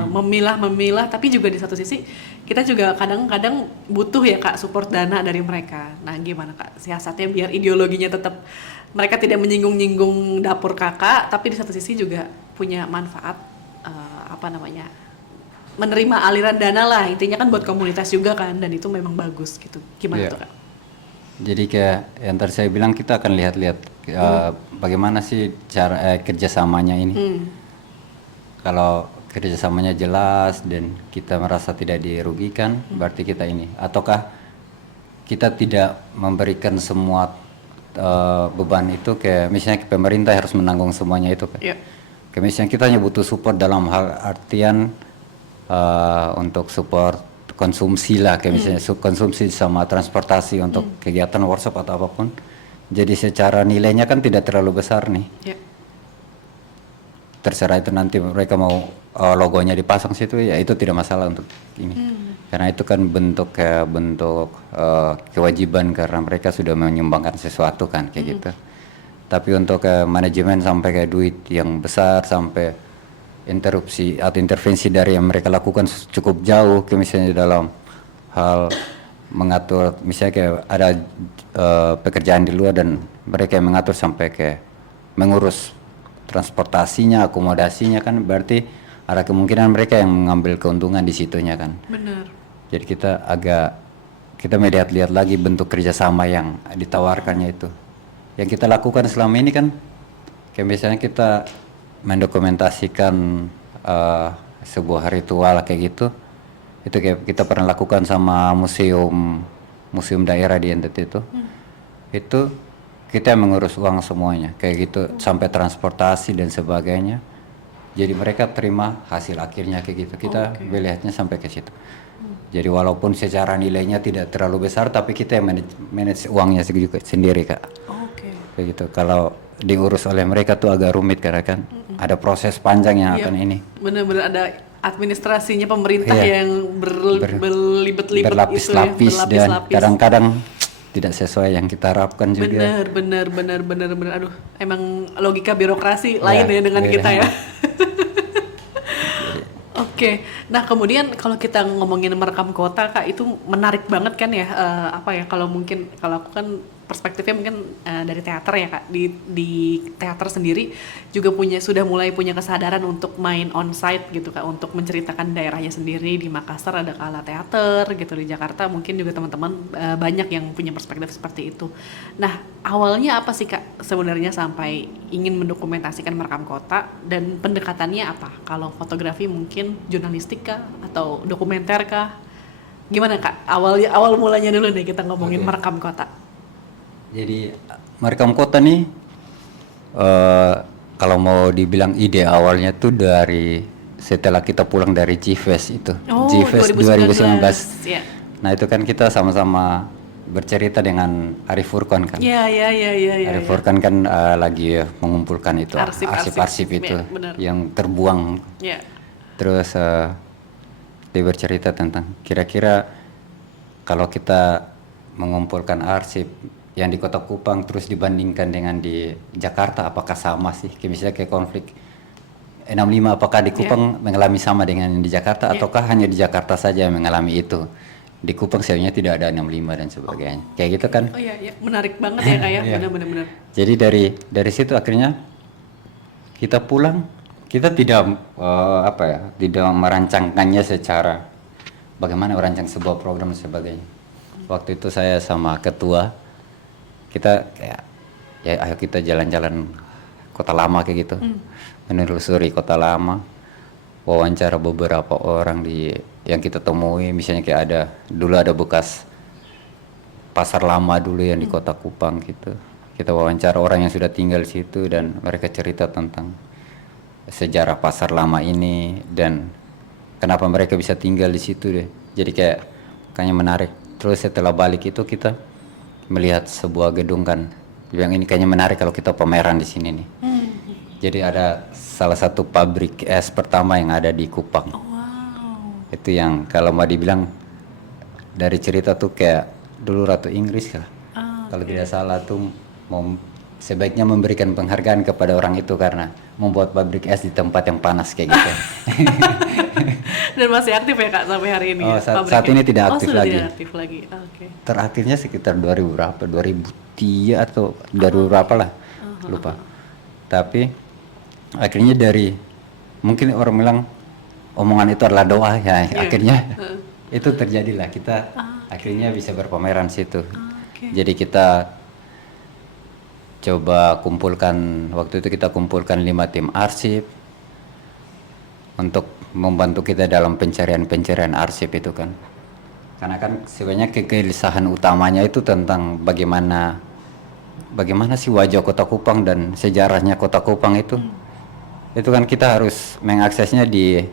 memilah, tapi juga di satu sisi kita juga kadang-kadang butuh ya Kak support dana dari mereka. Nah gimana Kak siasatnya biar ideologinya tetap mereka tidak menyinggung-nyinggung dapur Kakak, tapi di satu sisi juga punya manfaat menerima aliran dana lah, intinya kan buat komunitas juga kan, dan itu memang bagus gitu. Gimana tuh Kak? Jadi kayak yang tadi saya bilang, kita akan lihat-lihat bagaimana sih cara kerjasamanya ini. Kalau kerjasamanya jelas dan kita merasa tidak dirugikan, berarti kita ini. Ataukah kita tidak memberikan semua beban itu, kayak misalnya pemerintah harus menanggung semuanya itu. Iya. Kayak misalnya kita hanya butuh support dalam hal artian untuk support konsumsi lah, kayak misalnya konsumsi sama transportasi untuk kegiatan workshop atau apapun. Jadi secara nilainya kan tidak terlalu besar nih. Iya. Terserah itu nanti mereka mau logonya dipasang situ, ya itu tidak masalah untuk ini. Karena itu kan bentuk kewajiban karena mereka sudah menyumbangkan sesuatu kan kayak gitu. Tapi untuk manajemen sampai kayak duit yang besar, sampai interupsi atau intervensi dari yang mereka lakukan cukup jauh, misalnya dalam hal mengatur, misalnya kayak ada pekerjaan di luar dan mereka yang mengatur sampai kayak mengurus transportasinya, akomodasinya kan, berarti ada kemungkinan mereka yang mengambil keuntungan di situnya kan. Benar. Jadi kita melihat-lihat lagi bentuk kerjasama yang ditawarkannya itu. Yang kita lakukan selama ini kan, kayak misalnya kita mendokumentasikan sebuah ritual kayak gitu. Itu kayak kita pernah lakukan sama museum daerah di NTT itu. Itu kita yang mengurus uang semuanya, kayak gitu sampai transportasi dan sebagainya. Jadi mereka terima hasil akhirnya kayak gitu. Kita melihatnya sampai ke situ. Jadi walaupun secara nilainya tidak terlalu besar, tapi kita yang manage uangnya sendiri Kak. Kayak gitu. Kalau diurus oleh mereka tuh agak rumit karena kan ada proses panjang yang akan ini. Benar-benar ada administrasinya pemerintah yang berlibat-libat berlapis-lapis dan kadang-kadang tidak sesuai yang kita harapkan juga. Benar. Aduh, emang logika birokrasi lain ya dengan kita ya. Oke, nah kemudian kalau kita ngomongin merekam kota Kak, itu menarik banget kan ya, kalau aku kan perspektifnya mungkin dari teater ya Kak, di teater sendiri juga sudah mulai punya kesadaran untuk main on site gitu Kak, untuk menceritakan daerahnya sendiri. Di Makassar ada Kala Teater gitu, di Jakarta mungkin juga teman-teman banyak yang punya perspektif seperti itu. Nah awalnya apa sih Kak sebenarnya sampai ingin mendokumentasikan merekam kota, dan pendekatannya apa? Kalau fotografi mungkin jurnalistik kah atau dokumenter kah? Gimana Kak? Awal mulanya dulu nih kita ngomongin merekam kota. Jadi merekam kota nih kalau mau dibilang ide awalnya tuh dari setelah kita pulang dari GFest itu. GFest 2019. Ya. Nah itu kan kita sama-sama bercerita dengan Arif Furqan kan. Iya. Arif Furqan kan lagi mengumpulkan itu arsip-arsip itu yang terbuang. Ya. Terus dia bercerita tentang kira-kira kalau kita mengumpulkan arsip yang di Kota Kupang terus dibandingkan dengan di Jakarta, apakah sama sih? Kayak misalnya kayak konflik 65, apakah di Kupang mengalami sama dengan yang di Jakarta ataukah hanya di Jakarta saja yang mengalami itu? Di Kupang sebenarnya tidak ada 65 dan sebagainya. Kayak gitu kan? Oh iya, menarik banget ya Kak ya. Benar-benar. Jadi dari situ akhirnya kita pulang, kita tidak tidak merancangkannya secara bagaimana merancang sebuah program dan sebagainya. Waktu itu saya sama ketua, kita kayak ya ayo kita jalan-jalan Kota Lama kayak gitu, menelusuri Kota Lama, wawancara beberapa orang yang kita temui, misalnya kayak dulu ada bekas pasar lama dulu yang di Kota Kupang gitu. Kita wawancara orang yang sudah tinggal di situ dan mereka cerita tentang sejarah pasar lama ini dan kenapa mereka bisa tinggal di situ deh. Jadi kayaknya menarik. Terus setelah balik itu kita melihat sebuah gedung kan, yang ini kayaknya menarik kalau kita pameran di sini nih. Jadi ada salah satu pabrik es pertama yang ada di Kupang. Itu yang kalau mau dibilang dari cerita tuh kayak dulu Ratu Inggris kah? Kalau tidak salah tuh sebaiknya memberikan penghargaan kepada orang itu karena membuat pabrik es di tempat yang panas kayak gitu. Dan masih aktif ya Kak sampai hari ini? Saat ini tidak aktif lagi. Tidak aktif lagi. Terakhirnya sekitar 2003 atau 2000 berapa lah, lupa. Tapi akhirnya mungkin orang bilang omongan itu adalah doa ya. Akhirnya itu terjadilah, kita akhirnya bisa berpameran situ. Jadi kita coba waktu itu kita kumpulkan 5 tim arsip untuk membantu kita dalam pencarian arsip itu kan. Karena kan sebenarnya kegelisahan utamanya itu tentang bagaimana sih wajah Kota Kupang dan sejarahnya Kota Kupang itu. Itu kan kita harus mengaksesnya di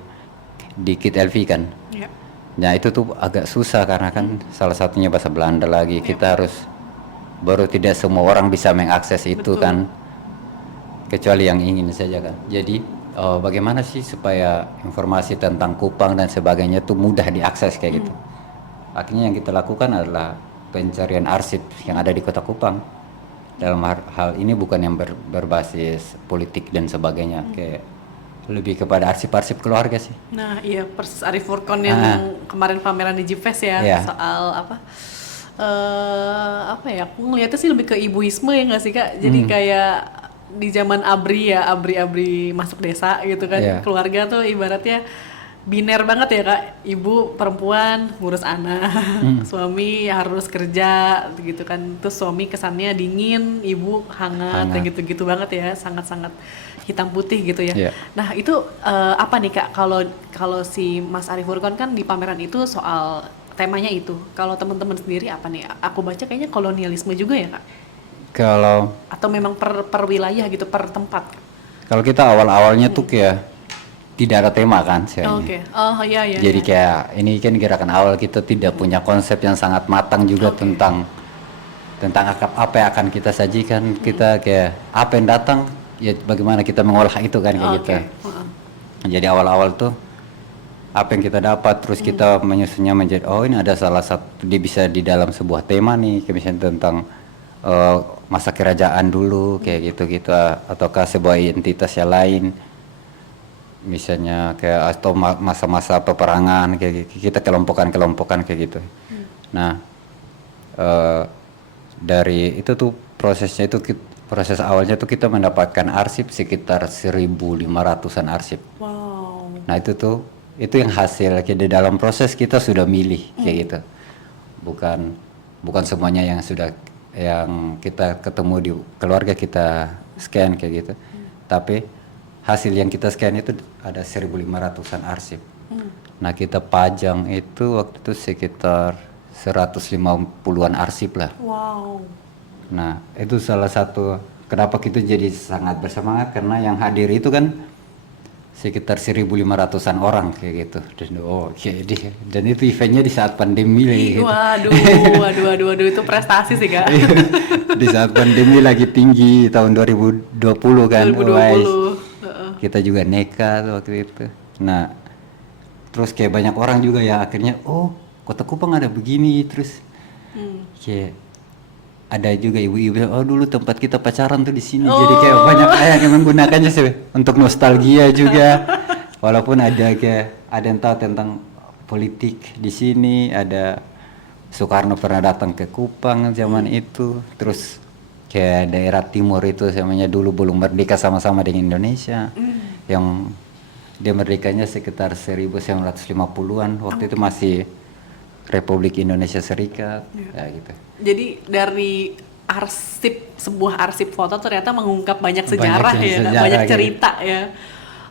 Kit LV kan. Nah itu tuh agak susah karena kan salah satunya bahasa Belanda lagi. Kita harus baru tidak semua orang bisa mengakses itu kan, kecuali yang ingin saja kan. Jadi bagaimana sih supaya informasi tentang Kupang dan sebagainya itu mudah diakses kayak gitu. Akhirnya yang kita lakukan adalah pencarian arsip yang ada di Kota Kupang. Dalam hal ini bukan yang berbasis politik dan sebagainya, kayak lebih kepada arsip-arsip keluarga sih. Nah, iya persis Arif Furqon yang kemarin pameran di Jifes ya, Iya. soal apa ya? Aku ngeliatnya sih lebih ke ibuisme ya nggak sih Kak? Jadi kayak di zaman ABRI ya, ABRI masuk desa gitu kan, Iya. keluarga tuh ibaratnya biner banget ya Kak, ibu perempuan ngurus anak, suami harus kerja gitu kan, terus suami kesannya dingin, ibu hangat, kayak gitu-gitu banget ya, sangat-sangat hitam putih gitu ya. Iya. Nah itu apa nih Kak, kalau si Mas Arif Furqon kan di pameran itu soal temanya itu, kalau teman-teman sendiri apa nih? Aku baca kayaknya kolonialisme juga ya Kak? Kalau Atau memang per wilayah gitu, per tempat? kalau kita awal-awalnya tuh kayak tidak ada tema kan sebenarnya. Oke, oh iya iya. Jadi iya. kayak ini kan gerakan awal, kita tidak punya konsep yang sangat matang juga tentang apa yang akan kita sajikan. Kita kayak apa yang datang ya bagaimana kita mengolah itu kan kayak gitu. Heeh. Jadi awal-awal tuh apa yang kita dapat terus kita menyusunnya menjadi oh ini ada salah satu dia bisa di dalam sebuah tema nih kayak misalnya tentang masa kerajaan dulu kayak gitu-gitu ataukah sebuah identitas yang lain. Misalnya kayak atau masa-masa peperangan kayak kita kelompokan kayak gitu. Nah dari itu tuh prosesnya itu proses awalnya tuh kita mendapatkan arsip sekitar 1.500-an arsip. Wow. Nah itu yang hasil kayak di dalam proses kita sudah milih kayak gitu. Bukan semuanya yang kita ketemu di keluarga kita scan kayak gitu. Tapi hasil yang kita scan itu ada 1.500-an arsip. Nah kita pajang itu waktu itu sekitar 150-an arsip lah. Wow. Nah itu salah satu kenapa kita jadi sangat bersemangat karena yang hadir itu kan sekitar 1.500-an orang kayak gitu. Dan itu eventnya di saat pandemi lagi. Gitu. Waduh, itu prestasi sih Kak. Di saat pandemi lagi tinggi tahun 2020 kan. 2020. Kita juga nekat waktu itu. Nah, terus kayak banyak orang juga ya akhirnya, oh Kota Kupang ada begini, terus kayak ada juga ibu-ibu, oh dulu tempat kita pacaran tuh di sini. Jadi kayak banyak yang menggunakannya untuk nostalgia juga. Walaupun ada yang tahu tentang politik di sini, ada Soekarno pernah datang ke Kupang zaman itu, terus kayak daerah timur itu namanya dulu belum merdeka sama-sama dengan Indonesia. Yang dia merdekanya sekitar 1950-an. Waktu itu masih Republik Indonesia Serikat. Ya gitu. Jadi dari sebuah arsip foto ternyata mengungkap banyak sejarah banyak cerita ya.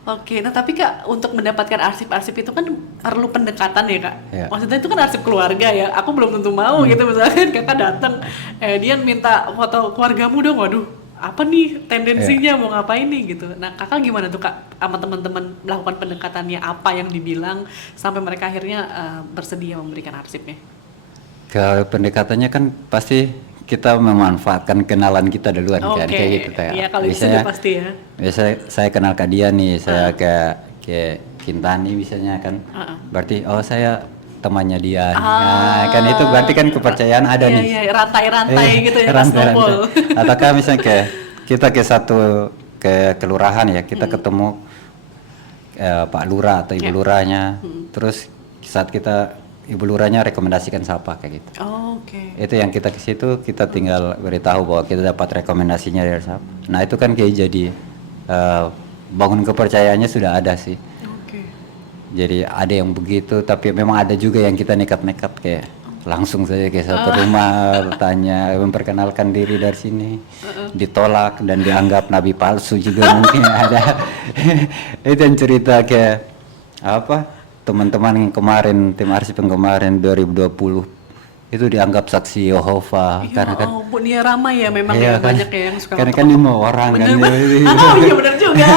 Oke, nah tapi Kak untuk mendapatkan arsip-arsip itu kan perlu pendekatan ya Kak. Ya. Maksudnya itu kan arsip keluarga ya. Aku belum tentu mau gitu misalkan Kakak datang, Dian minta foto keluargamu dong. Waduh, apa nih tendensinya mau ngapain nih gitu. Nah Kakak gimana tuh Kak sama teman-teman melakukan pendekatannya, apa yang dibilang sampai mereka akhirnya bersedia memberikan arsipnya? Kalau pendekatannya kan pasti kita memanfaatkan kenalan kita duluan kan kayak gitu ya. Iya kalau itu sudah pasti ya. Biasanya saya kenal Kak Dia nih, saya kayak Kintani misalnya kan. Berarti saya temannya dia. Nah, kan itu berarti kan kepercayaan ada nih. Iya, rantai-rantai gitu ya Mas Nopol. Ataukah misalnya kayak kita ke kelurahan ya, kita ketemu Pak Lurah atau Ibu Lurahnya. Terus saat kita Ibu Lurahnya rekomendasikan siapa kayak gitu. Oke. Itu yang kita ke situ kita tinggal beritahu bahwa kita dapat rekomendasinya dari siapa. Nah itu kan kayak jadi bangun kepercayaannya sudah ada sih. Oke. Jadi ada yang begitu, tapi memang ada juga yang kita nekat-nekat kayak langsung saja ke satu rumah bertanya, memperkenalkan diri dari sini, ditolak dan dianggap nabi palsu juga mungkin ada. Itu yang cerita kayak apa? Teman-teman yang kemarin, tim arsip yang kemarin 2020 itu dianggap saksi Yehova karena kan dia ramai ya memang ya kan, banyak ya yang suka karena kan 5 orang bener, kan iya benar juga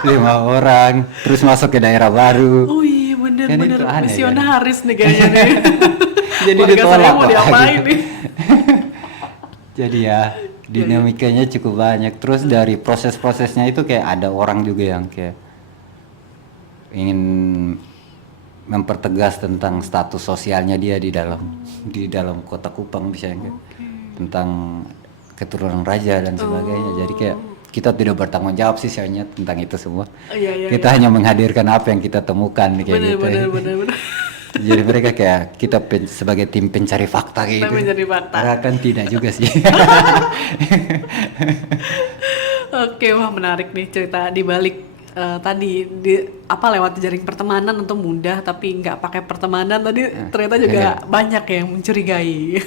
5 orang terus masuk ke daerah baru. Oh iya bener Kan bener itu aneh, misionaris nih kayaknya nih. Jadi Warga ditolak saya mau lah, diapain gitu. nih? Jadi ya dinamikanya cukup banyak. Terus dari proses-prosesnya itu kayak ada orang juga yang kayak ingin mempertegas tentang status sosialnya dia di dalam kota Kupang misalnya, tentang keturunan raja dan sebagainya. Jadi kayak kita tidak bertanggung jawab sih sebenarnya tentang itu semua. Iya. Kita hanya menghadirkan apa yang kita temukan kayak gitu. Bener. Jadi mereka kayak kita sebagai tim pencari fakta gitu. Mencari fakta. Padahal kan tidak juga sih. Oke, wah menarik nih cerita di balik tadi lewat jaring pertemanan untuk mudah tapi nggak pakai pertemanan tadi ternyata juga banyak yang mencurigai.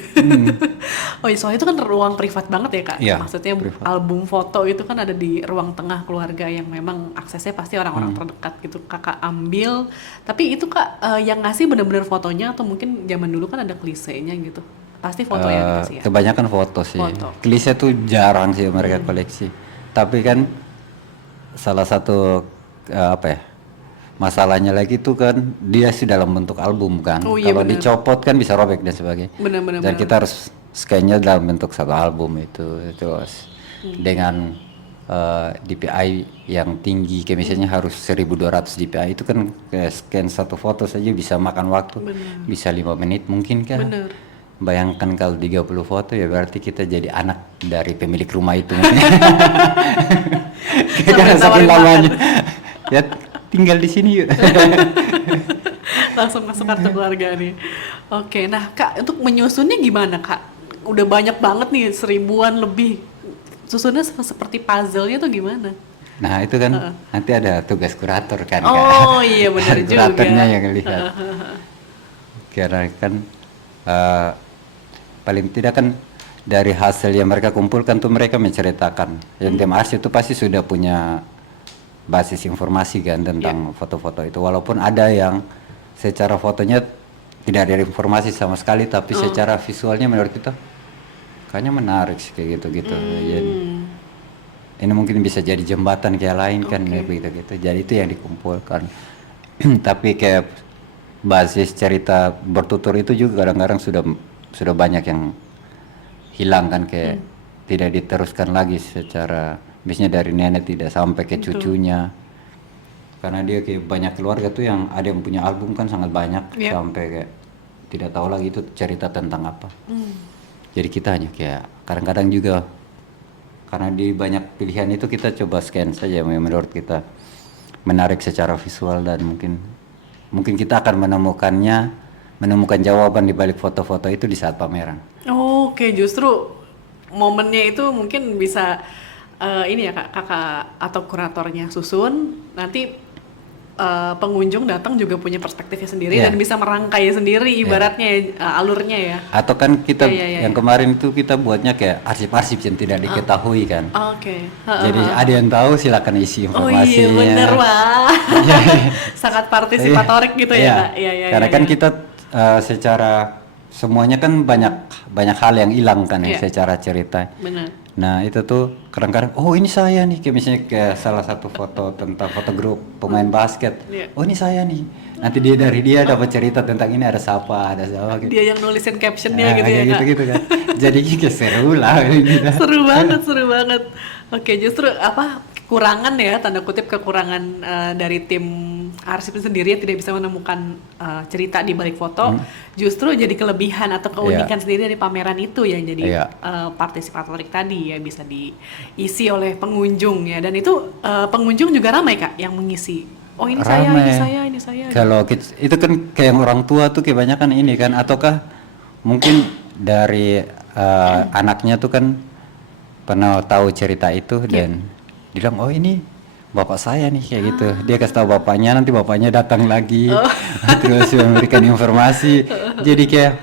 Oh iya, soalnya itu kan ruang privat banget ya Kak. Iya, Maksudnya privat. album foto itu kan ada di ruang tengah keluarga yang memang aksesnya pasti orang-orang terdekat gitu. Kakak ambil, tapi itu Kak yang ngasih benar-benar fotonya atau mungkin zaman dulu kan ada klisenya gitu. Pasti foto yang dikasih ya. Kebanyakan foto sih. Foto. Klise tuh jarang sih mereka koleksi. Tapi kan salah satu masalahnya lagi tuh kan dia sih dalam bentuk album kan. Oh, iya, Kalau bener. dicopot kan bisa robek dan sebagainya. Benar-benar. Dan kita harus scan-nya dalam bentuk satu album itu terus dengan DPI yang tinggi, kayak misalnya harus 1200 DPI itu kan scan satu foto saja bisa makan waktu, bisa 5 menit mungkin kan. Bener. Bayangkan kalau 30 foto ya berarti kita jadi anak dari pemilik rumah itu. Karena saking lamanya. Ya tinggal di sini yuk. Langsung masuk kartu keluarga nih. Oke, nah Kak untuk menyusunnya gimana Kak? Udah banyak banget nih 1000-an lebih. Susunnya seperti puzzle-nya tuh gimana? Nah itu kan nanti ada tugas kurator kan. Oh iya benar juga. Kuratornya yang lihat. Karena kan paling tidak kan dari hasil yang mereka kumpulkan tuh mereka menceritakan. Yang tim arsip itu pasti sudah punya basis informasi kan tentang foto-foto itu. Walaupun ada yang secara fotonya tidak ada informasi sama sekali, tapi secara visualnya menurut kita kayaknya menarik sih kayak gitu-gitu. Jadi, ini mungkin bisa jadi jembatan kayak lain kan gitu-gitu. Jadi itu yang dikumpulkan. Tapi kayak basis cerita bertutur itu juga kadang-kadang sudah banyak yang hilang kan, kayak tidak diteruskan lagi secara misalnya dari nenek tidak sampai ke cucunya, karena dia kayak banyak keluarga tuh yang ada yang punya album kan sangat banyak sampai kayak tidak tahu lagi itu cerita tentang apa. Jadi kita hanya kayak kadang-kadang juga karena di banyak pilihan itu kita coba scan saja yang menurut kita menarik secara visual dan mungkin kita akan menemukan jawaban di balik foto-foto itu di saat pameran. Oke, justru momennya itu mungkin bisa ini ya kakak atau kuratornya susun, nanti pengunjung datang juga punya perspektifnya sendiri dan bisa merangkai sendiri ibaratnya alurnya ya. Atau kan kita yang kemarin itu kita buatnya kayak arsip-arsip yang tidak diketahui kan. Oke. Jadi ada yang tahu silakan isi informasinya. Oh iya bener wah. Sangat partisipatorik gitu ya Kak. Iya. Karena kan kita secara semuanya kan banyak hal yang hilang kan ya secara cerita. Benar. Nah itu tuh kadang-kadang oh ini saya nih, kayak misalnya kayak salah satu foto tentang foto grup pemain basket. Oh ini saya nih. Nanti dia dapat cerita tentang ini ada siapa gitu. Dia yang nulisin captionnya gitu ya Kak. Gitu kan. Jadi kayak seru lah gitu. Seru banget. Oke, justru kekurangan ya, tanda kutip kekurangan dari tim arsip sendiri yang tidak bisa menemukan cerita di balik foto, justru jadi kelebihan atau keunikan sendiri dari pameran itu yang jadi partisipatorik tadi ya, bisa diisi oleh pengunjung ya, dan itu pengunjung juga ramai Kak yang mengisi. Oh ini saya. Kalau itu kan kayak orang tua tuh kebanyakan ini kan, ataukah mungkin dari anaknya tuh kan pernah tahu cerita itu dan bilang oh ini bapak saya nih kayak gitu. Dia kasih tahu bapaknya, nanti bapaknya datang lagi terus memberikan informasi. Jadi kayak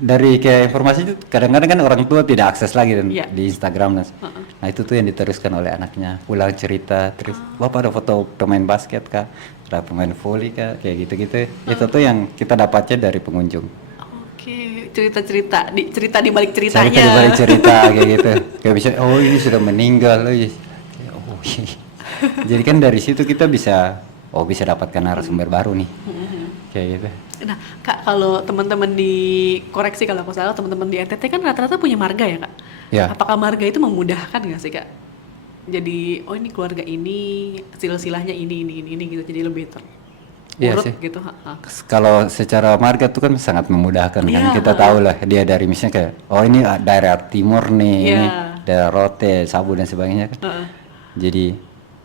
dari kayak informasi itu kadang-kadang kan orang tua tidak akses lagi dan di Instagram. Nah itu tuh yang diteruskan oleh anaknya, pulang cerita terus bapak ada foto pemain basket kah, ada pemain volley kah, kayak gitu-gitu. Itu tuh yang kita dapatnya dari pengunjung. Oke, cerita di balik ceritanya. Cerita di balik cerita kayak gitu. Kayak bisa oh ini sudah meninggal loh. Jadi kan dari situ kita bisa dapatkan narasumber baru nih. Kayak gitu. Nah, Kak, kalau teman-teman koreksi kalau aku salah, teman-teman di NTT kan rata-rata punya marga ya, Kak? Ya. Apakah marga itu memudahkan nggak sih, Kak? Jadi, oh ini keluarga ini, silsilahnya ini gitu, jadi lebih terurut gitu. Kalau secara marga tuh kan sangat memudahkan kan, kita tahu lah dia dari misalnya kayak, oh ini daerah timur nih, ini daerah Rote, Sabu dan sebagainya kan. Jadi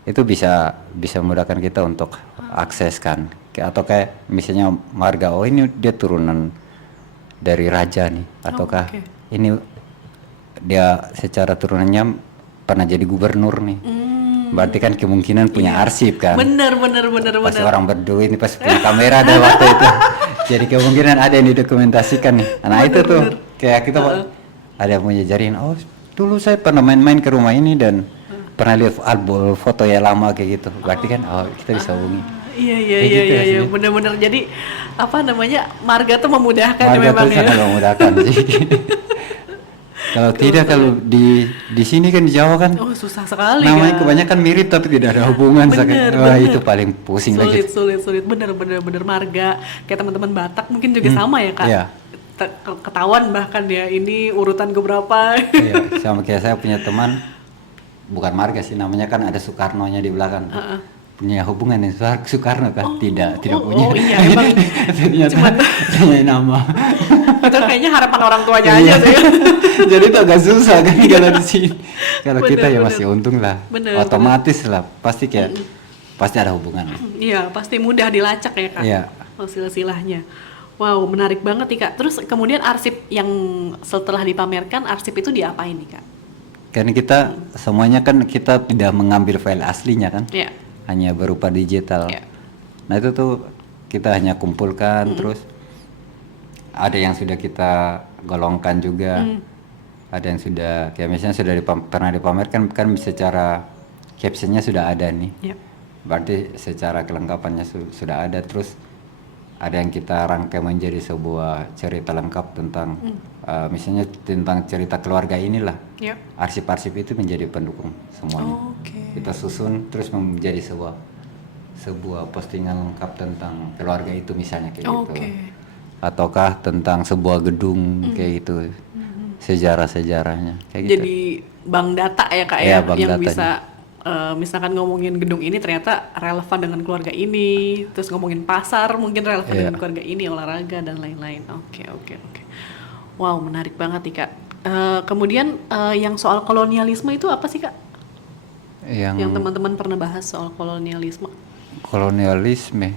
itu bisa memudahkan kita untuk akses kan. Atau kayak misalnya marga, oh ini dia turunan dari raja nih, ataukah oke. ini dia secara turunannya pernah jadi gubernur nih. Berarti kan kemungkinan punya arsip kan. Bener. Pas orang berduit nih, pas punya kamera ada waktu itu. Jadi kemungkinan ada yang didokumentasikan nih. Nah itu tuh kayak kita ada yang punya jaringan. Oh dulu saya pernah main-main ke rumah ini dan pernah lihat album foto ya lama kayak gitu. Berarti kan kita bisa hubungi. Iya, Kayak gitu ya sih. bener-bener. Jadi apa namanya, marga tuh memudahkan Marga memang tuh ya. sangat memudahkan sih. Kalau tidak, kalau di sini kan di Jawa kan Oh susah sekali namanya kan. kebanyakan mirip tapi tidak ada hubungan. Bener, Wah bener. itu paling pusing lagi. Sulit. Bener marga. Kayak teman-teman Batak mungkin juga sama ya kak. Iya. Ketahuan bahkan ya ini urutan keberapa. Iya, sama kayak saya punya teman, bukan marga sih namanya, kan ada Soekarno-nya di belakang. Punya hubungan dengan Soekarno kan? Tidak punya. Oh iya emang. Ternyata punya nama. Itu kayaknya harapan orang tuanya aja tuh ya. Jadi itu agak susah kan kalau di sini. Kalau kita ya Bener. masih untung lah. Bener. Otomatis lah, pasti kayak pasti ada hubungan. Iya pasti mudah dilacak ya kak. Iya. Silsilahnya. Wow menarik banget nih kak. Terus kemudian arsip yang setelah dipamerkan, arsip itu diapain nih kak? Karena kita semuanya kan kita tidak mengambil file aslinya kan, Iya. hanya berupa digital. Iya. Nah itu tuh kita hanya kumpulkan, terus ada yang sudah kita golongkan juga, ada yang sudah kayak misalnya sudah pernah dipamerkan kan secara captionnya sudah ada nih, Iya. berarti secara kelengkapannya sudah ada, terus ada yang kita rangkai menjadi sebuah cerita lengkap tentang misalnya tentang cerita keluarga inilah. Iya. Arsip-arsip itu menjadi pendukung semuanya. Oke. Kita susun terus menjadi sebuah postingan lengkap tentang keluarga itu misalnya kayak gitu. Oke. Ataukah tentang sebuah gedung kayak gitu. Sejarah-sejarahnya kayak gitu. Jadi bank data ya kak Iya, ya, bank yang datanya. bisa misalkan ngomongin gedung ini ternyata relevan dengan keluarga ini, terus ngomongin pasar mungkin relevan Iya. dengan keluarga ini, olahraga dan lain-lain. Oke. Wow menarik banget nih kak. Kemudian yang soal kolonialisme itu apa sih kak? Yang teman-teman pernah bahas soal kolonialisme? Kolonialisme.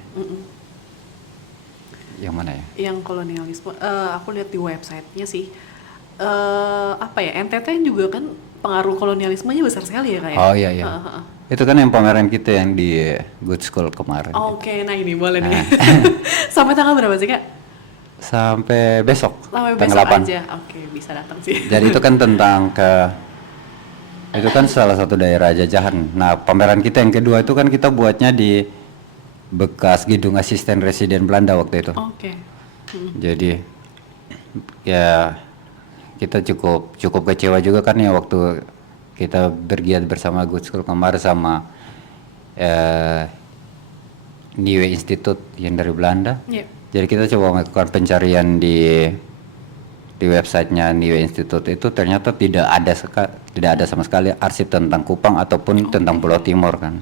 Yang mana ya? Yang kolonialisme, aku lihat di websitenya sih. Apa ya, NTT juga kan pengaruh kolonialismenya besar sekali ya kak ya? Oh iya. Itu kan yang pameran kita yang di Good School kemarin. Oke, nah ini boleh nih. Sampai tanggal berapa sih kak? Sampai besok, Sampai tanggal besok 8. aja. Oke, bisa datang sih. Jadi itu kan tentang itu kan salah satu daerah jajahan. Nah, pameran kita yang kedua itu kan kita buatnya di bekas gedung asisten residen Belanda waktu itu. Oke. Jadi ya kita cukup kecewa juga kan ya waktu kita bergiat bersama Good School kemarin sama Nieuwe Institute yang dari Belanda. Iya. Jadi kita coba melakukan pencarian di websitenya Nieuwe Institute itu ternyata tidak ada sama sekali arsip tentang Kupang ataupun tentang Pulau Timur kan.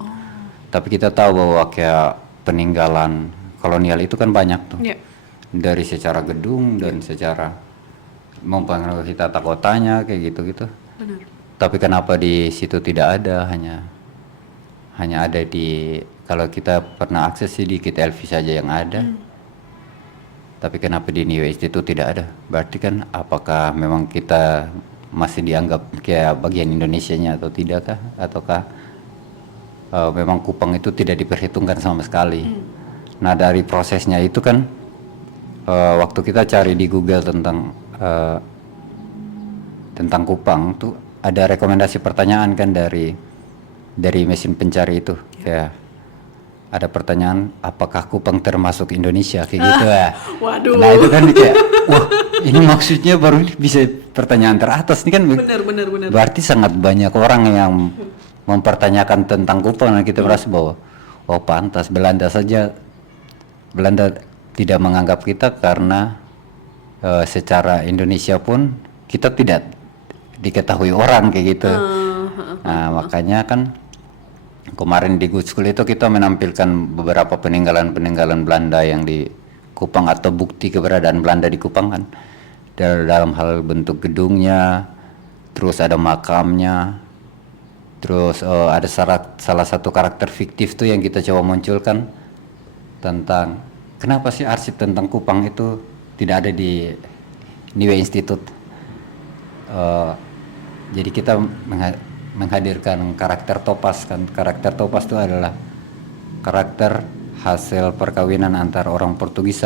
Tapi kita tahu bahwa kayak peninggalan kolonial itu kan banyak tuh. Iya. Dari secara gedung dan secara mempengaruhi tata kotanya kayak gitu-gitu. Benar. Tapi kenapa di situ tidak ada, hanya ada di, kalau kita pernah akses sih di KitLV saja yang ada. Tapi kenapa di Nieuwe Institute tidak ada? Berarti kan apakah memang kita masih dianggap kayak bagian Indonesianya atau tidakkah? Ataukah memang Kupang itu tidak diperhitungkan sama sekali? Nah dari prosesnya itu kan waktu kita cari di Google tentang Kupang tuh ada rekomendasi pertanyaan kan dari mesin pencari itu, kayak ada pertanyaan apakah Kupang termasuk Indonesia kayak gitu ya. Waduh. Nah itu kan kayak wah ini maksudnya baru bisa pertanyaan teratas nih kan. Benar. Berarti sangat banyak orang yang mempertanyakan tentang Kupang dan kita merasa bahwa oh pantas Belanda tidak menganggap kita karena secara Indonesia pun kita tidak diketahui orang kayak gitu. Nah makanya kan kemarin di Good School itu kita menampilkan beberapa peninggalan Belanda yang di Kupang atau bukti keberadaan Belanda di Kupang kan. Dalam hal bentuk gedungnya, terus ada makamnya, Terus ada salah satu karakter fiktif tuh yang kita coba munculkan tentang kenapa sih arsip tentang Kupang itu tidak ada di Niue Institute. Jadi kita menghadirkan karakter Topas kan. Karakter Topas itu adalah karakter hasil perkawinan antara orang Portugis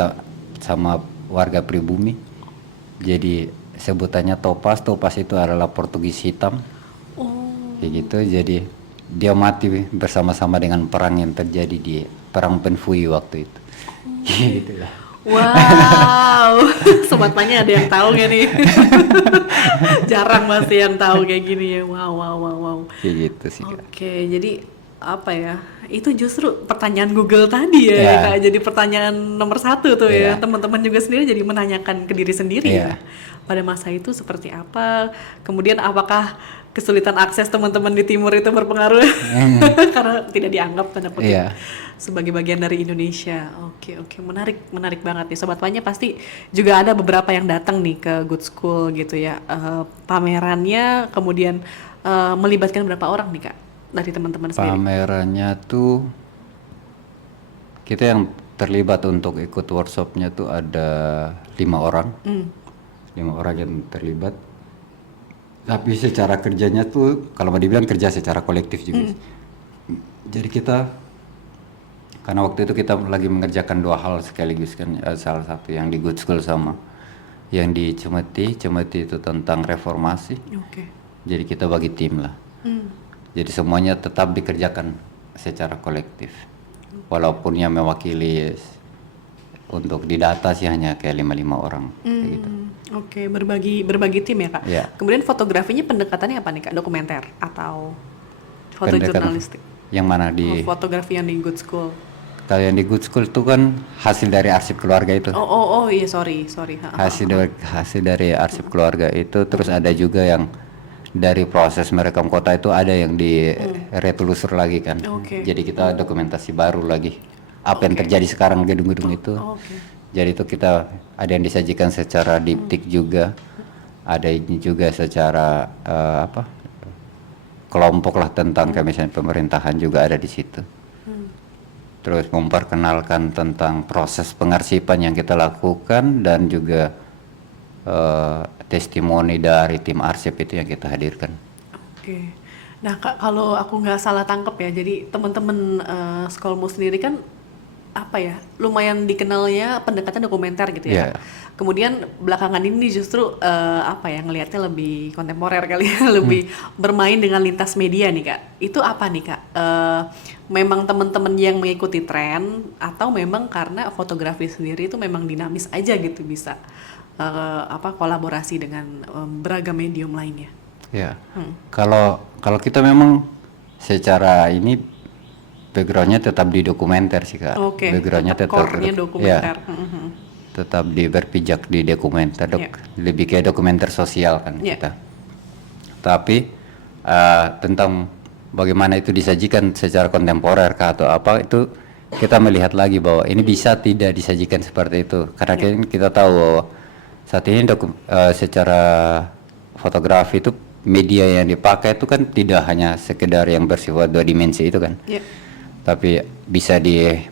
sama warga pribumi. Jadi sebutannya Topas. Topas itu adalah Portugis hitam. Kayak gitu. Jadi dia mati bersama-sama dengan perang yang terjadi di Perang Penfui waktu itu. Gitu lah. Wow, Sobat Panya ada yang tahu gak nih? Jarang masih yang tahu kayak gini ya. Wow. Kayak gitu sih. Oke, jadi apa ya? Itu justru pertanyaan Google tadi ya, Kak. Jadi pertanyaan nomor 1 tuh ya. Teman-teman juga sendiri jadi menanyakan ke diri sendiri ya. Pada masa itu seperti apa? Kemudian apakah kesulitan akses teman-teman di timur itu berpengaruh? Karena tidak dianggap tanda kutip sebagai bagian dari Indonesia. Oke, menarik banget nih. Sobat Panya pasti juga ada beberapa yang datang nih ke Good School gitu ya. Pamerannya kemudian melibatkan berapa orang nih Kak dari teman-teman sendiri? Pamerannya tuh kita yang terlibat untuk ikut workshopnya tuh ada 5 orang. 5 orang yang terlibat. Tapi secara kerjanya tuh kalau mau dibilang kerja secara kolektif juga. Jadi kita karena waktu itu kita lagi mengerjakan 2 hal sekaligus kan, salah satu yang di Good School sama yang di Cemeti itu tentang reformasi. Jadi kita bagi tim lah. Jadi semuanya tetap dikerjakan secara kolektif. Walaupun yang mewakili untuk didata sih hanya kayak 5 orang kayak gitu. Oke, berbagi tim ya Kak. Kemudian fotografinya pendekatannya apa nih Kak? Dokumenter atau fotojurnalistik? Yang mana di fotografi yang di Good School? Kalau yang di Good School itu kan hasil dari arsip keluarga itu. Oh iya sorry. Hasil dari arsip keluarga itu, terus ada juga yang dari proses merekam kota itu ada yang di retelusur lagi kan. Jadi kita dokumentasi baru lagi apa yang terjadi sekarang gedung-gedung itu. Jadi itu kita ada yang disajikan secara diptik juga, ada ini juga secara kelompok lah tentang misalnya pemerintahan juga ada di situ. Terus memperkenalkan tentang proses pengarsipan yang kita lakukan dan juga testimoni dari tim arsip itu yang kita hadirkan. Nah Kak, kalau aku nggak salah tangkep ya, jadi teman-teman Skolmo sendiri kan lumayan dikenalnya pendekatan dokumenter gitu ya. Kemudian belakangan ini justru ngelihatnya lebih kontemporer kali ya, lebih bermain dengan lintas media nih Kak. Itu apa nih Kak? Memang teman-teman yang mengikuti tren atau memang karena fotografi sendiri itu memang dinamis aja gitu, bisa kolaborasi dengan beragam medium lainnya? Kalau kita memang secara ini backgroundnya tetap di dokumenter sih Kak. Backgroundnya tetap dokumenter. Tetap berpijak di dokumenter, lebih kayak dokumenter sosial kan kita. Tapi tentang bagaimana itu disajikan secara kontemporer kah atau apa, itu kita melihat lagi bahwa ini bisa tidak disajikan seperti itu. Karena kita tahu bahwa saat ini secara fotografi itu media yang dipakai itu kan tidak hanya sekedar yang bersifat 2 dimensi itu kan. Tapi bisa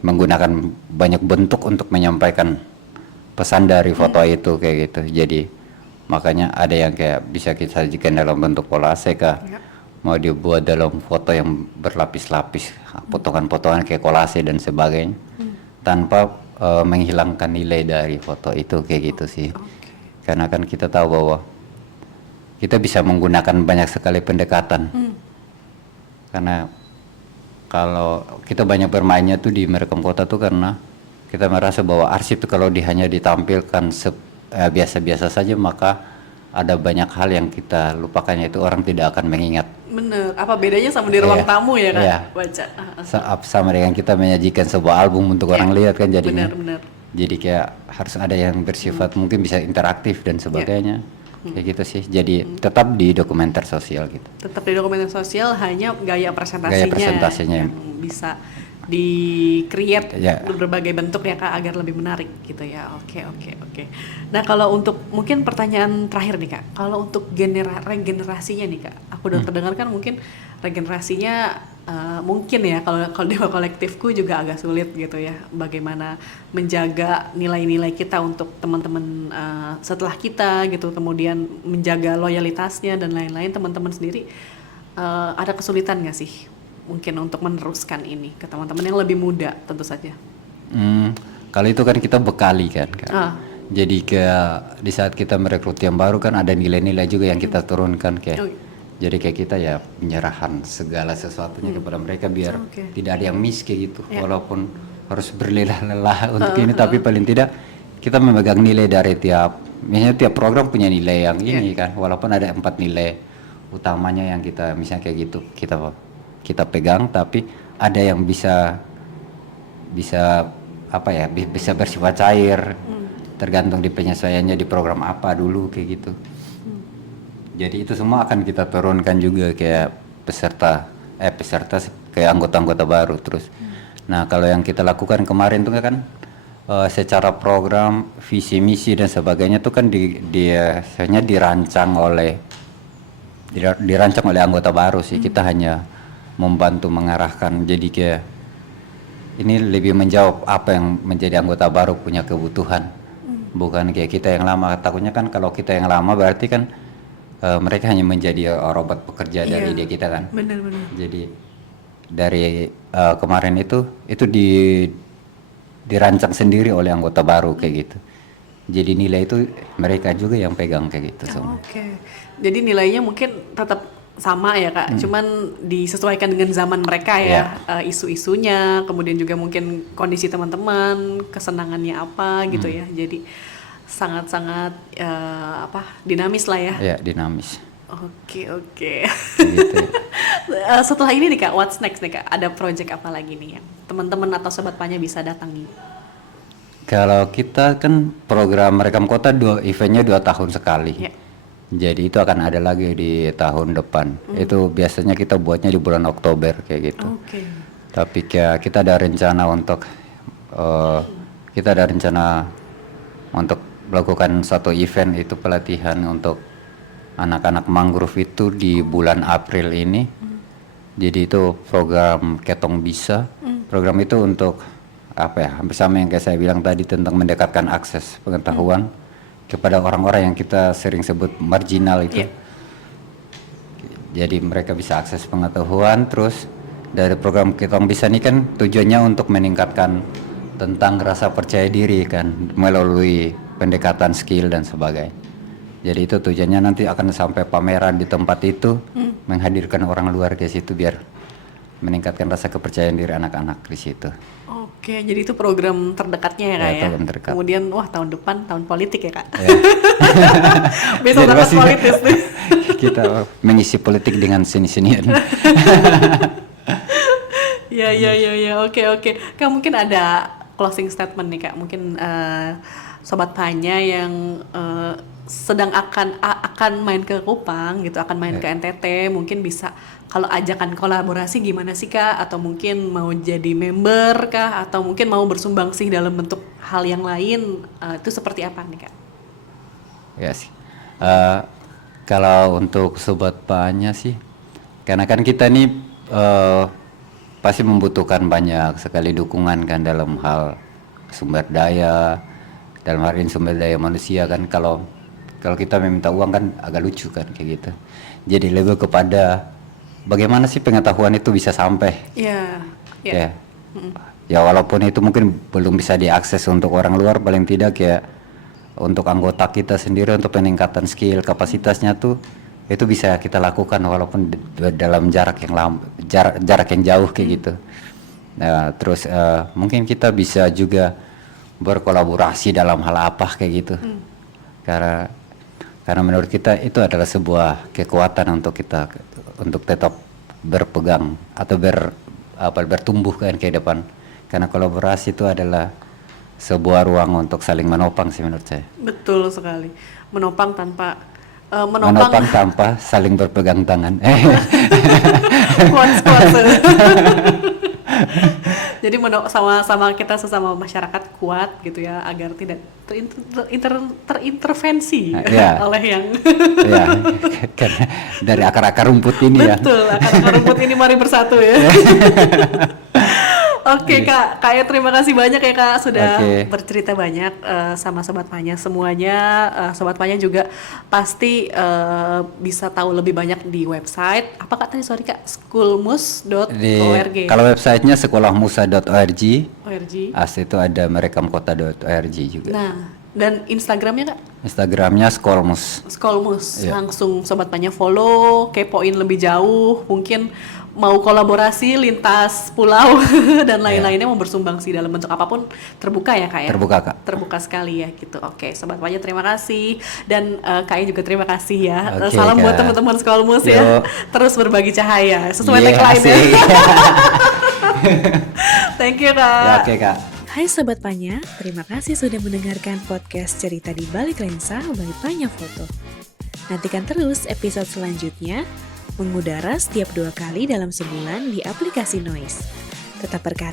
menggunakan banyak bentuk untuk menyampaikan pesan dari foto itu kayak gitu. Jadi makanya ada yang kayak bisa kita sajikan dalam bentuk kolase kah, mau dibuat dalam foto yang berlapis-lapis, potongan-potongan kayak kolase dan sebagainya, tanpa menghilangkan nilai dari foto itu kayak gitu sih. Karena kan kita tahu bahwa kita bisa menggunakan banyak sekali pendekatan. Karena kalau kita banyak bermainnya tuh di merekam kota tuh karena kita merasa bahwa arsip itu kalau hanya ditampilkan biasa-biasa saja, maka ada banyak hal yang kita lupakan, yaitu orang tidak akan mengingat. Bener, apa bedanya sama di ruang tamu ya kan? Baca. Sama dengan kita menyajikan sebuah album untuk orang lihat kan jadinya. Bener. Jadi kayak harus ada yang bersifat mungkin bisa interaktif dan sebagainya. Kayak gitu sih. Jadi tetap di dokumenter sosial gitu. Tetap di dokumenter sosial, hanya gaya presentasinya yang bisa di-create berbagai bentuk ya Kak, agar lebih menarik gitu ya. Oke. Nah kalau untuk mungkin pertanyaan terakhir nih Kak, kalau untuk regenerasinya nih Kak, aku udah terdengar kan mungkin regenerasinya mungkin ya kalau Dewa Kolektifku juga agak sulit gitu ya, bagaimana menjaga nilai-nilai kita untuk teman-teman setelah kita gitu, kemudian menjaga loyalitasnya dan lain-lain. Teman-teman sendiri ada kesulitan nggak sih mungkin untuk meneruskan ini ke teman-teman yang lebih muda tentu saja? Kalau itu kan kita bekali kan. Jadi di saat kita merekrut yang baru kan ada nilai-nilai juga yang kita turunkan kayak. Jadi kayak kita ya penyerahan segala sesuatunya kepada mereka biar tidak ada yang miss kayak gitu. Walaupun harus berlelah-lelah untuk ini, tapi paling tidak kita memegang nilai dari misalnya tiap program punya nilai yang ini kan. Walaupun ada 4 nilai utamanya yang kita misalnya kayak gitu kita pegang, tapi ada yang bisa apa ya, bisa bersifat cair, tergantung di penyesuaiannya di program apa dulu kayak gitu. Jadi itu semua akan kita turunkan juga kayak peserta ke anggota-anggota baru terus. Nah kalau yang kita lakukan kemarin tuh kan secara program, visi misi dan sebagainya tuh kan biasanya dirancang oleh anggota baru sih. Kita hanya membantu mengarahkan. Jadi kayak ini lebih menjawab apa yang menjadi anggota baru punya kebutuhan. Bukan kayak kita yang lama. Takutnya kan kalau kita yang lama berarti kan mereka hanya menjadi robot pekerja dari dia kita kan. Benar-benar. Jadi dari kemarin itu dirancang sendiri oleh anggota baru kayak gitu. Jadi nilai itu mereka juga yang pegang kayak gitu semua. Jadi nilainya mungkin tetap sama ya Kak, cuman disesuaikan dengan zaman mereka ya, isu-isunya, kemudian juga mungkin kondisi teman-teman, kesenangannya apa gitu ya. Jadi sangat-sangat dinamis lah ya. Ya, dinamis. Oke. Gitu. Setelah ini nih Kak, what's next nih Kak? Ada project apa lagi nih yang teman-teman atau Sobat Panya bisa datangi? Kalau kita kan program Merekam Kota eventnya 2 tahun sekali. Jadi itu akan ada lagi di tahun depan. Itu biasanya kita buatnya di bulan Oktober kayak gitu. Tapi kita ada rencana untuk melakukan satu event, itu pelatihan untuk anak-anak mangrove itu di bulan April ini. Jadi itu program Ketong Bisa. Program itu untuk hampir sama yang kayak saya bilang tadi tentang mendekatkan akses pengetahuan kepada orang-orang yang kita sering sebut marginal itu. Jadi mereka bisa akses pengetahuan. Terus dari program Ketong Bisa ini kan tujuannya untuk meningkatkan tentang rasa percaya diri kan melalui pendekatan skill dan sebagainya. Jadi itu tujuannya nanti akan sampai pameran di tempat itu, menghadirkan orang luar ke situ biar meningkatkan rasa kepercayaan diri anak-anak di situ. Jadi itu program terdekatnya ya Kak ya? Program terdekat. Kemudian tahun depan tahun politik ya Kak? Bisa sangat politis nih. Kita mengisi politik dengan seni-senian. Ya, oke. Kak mungkin ada closing statement nih Kak, mungkin Sobat Panya yang sedang akan main ke Kupang gitu, akan main ke NTT, mungkin bisa kalau ajakan kolaborasi gimana sih Kak, atau mungkin mau jadi member kah, atau mungkin mau bersumbangsi dalam bentuk hal yang lain, itu seperti apa nih Kak? Ya sih, kalau untuk Sobat Panya sih, karena kan kita nih pasti membutuhkan banyak sekali dukungan kan dalam hal sumber daya, dalam hal ini sumber daya manusia kan. Kalau kita meminta uang kan agak lucu kan kayak gitu. Jadi lebih kepada bagaimana sih pengetahuan itu bisa sampai. Ya walaupun itu mungkin belum bisa diakses untuk orang luar, paling tidak ya untuk anggota kita sendiri untuk peningkatan skill kapasitasnya tuh itu bisa kita lakukan walaupun dalam jarak yang jauh kayak gitu. Nah, terus mungkin kita bisa juga berkolaborasi dalam hal apa kayak gitu. Karena menurut kita itu adalah sebuah kekuatan untuk kita untuk tetap berpegang atau bertumbuh kan ke depan. Karena kolaborasi itu adalah sebuah ruang untuk saling menopang sih menurut saya. Betul sekali. Menopang tanpa saling berpegang tangan. Jadi sama kita sesama masyarakat kuat gitu ya agar tidak terintervensi Ya. oleh yang Ya, karena dari akar-akar rumput ini ya. betul akar-akar rumput ini mari bersatu ya. Oke Kak, terima kasih banyak ya Kak sudah Oke. bercerita banyak sama Sobat Panya semuanya. Sobat Panya juga pasti bisa tahu lebih banyak di website. Apa Kak tadi sorry Kak? Schoolmus.org. Kalau websitenya sekolahmusa.org, ORG. asli itu ada merekamkota.org juga. Nah, dan Instagramnya Kak? Instagramnya Skolmus. Skolmus. Iya. Langsung Sobat Panya follow, kepoin lebih jauh, mungkin mau kolaborasi lintas pulau dan lain-lainnya mau bersumbangsi dalam bentuk apapun terbuka ya Kak ya? Terbuka, Kak. Terbuka sekali ya gitu. Oke, Sobat Panya terima kasih dan Kak juga terima kasih ya. Oke, Salam buat Kak. teman-teman Skolmus Yo. ya. Terus berbagi cahaya sesuai Iya, tagline ya. asik. Thank you Kak. Ya, oke Kak. Hai Sobat Panya, terima kasih sudah mendengarkan podcast Cerita di Balik Lensa by Panya Foto. Nantikan terus episode selanjutnya, mengudara setiap 2 kali dalam sebulan di aplikasi Noise. Tetap berkarya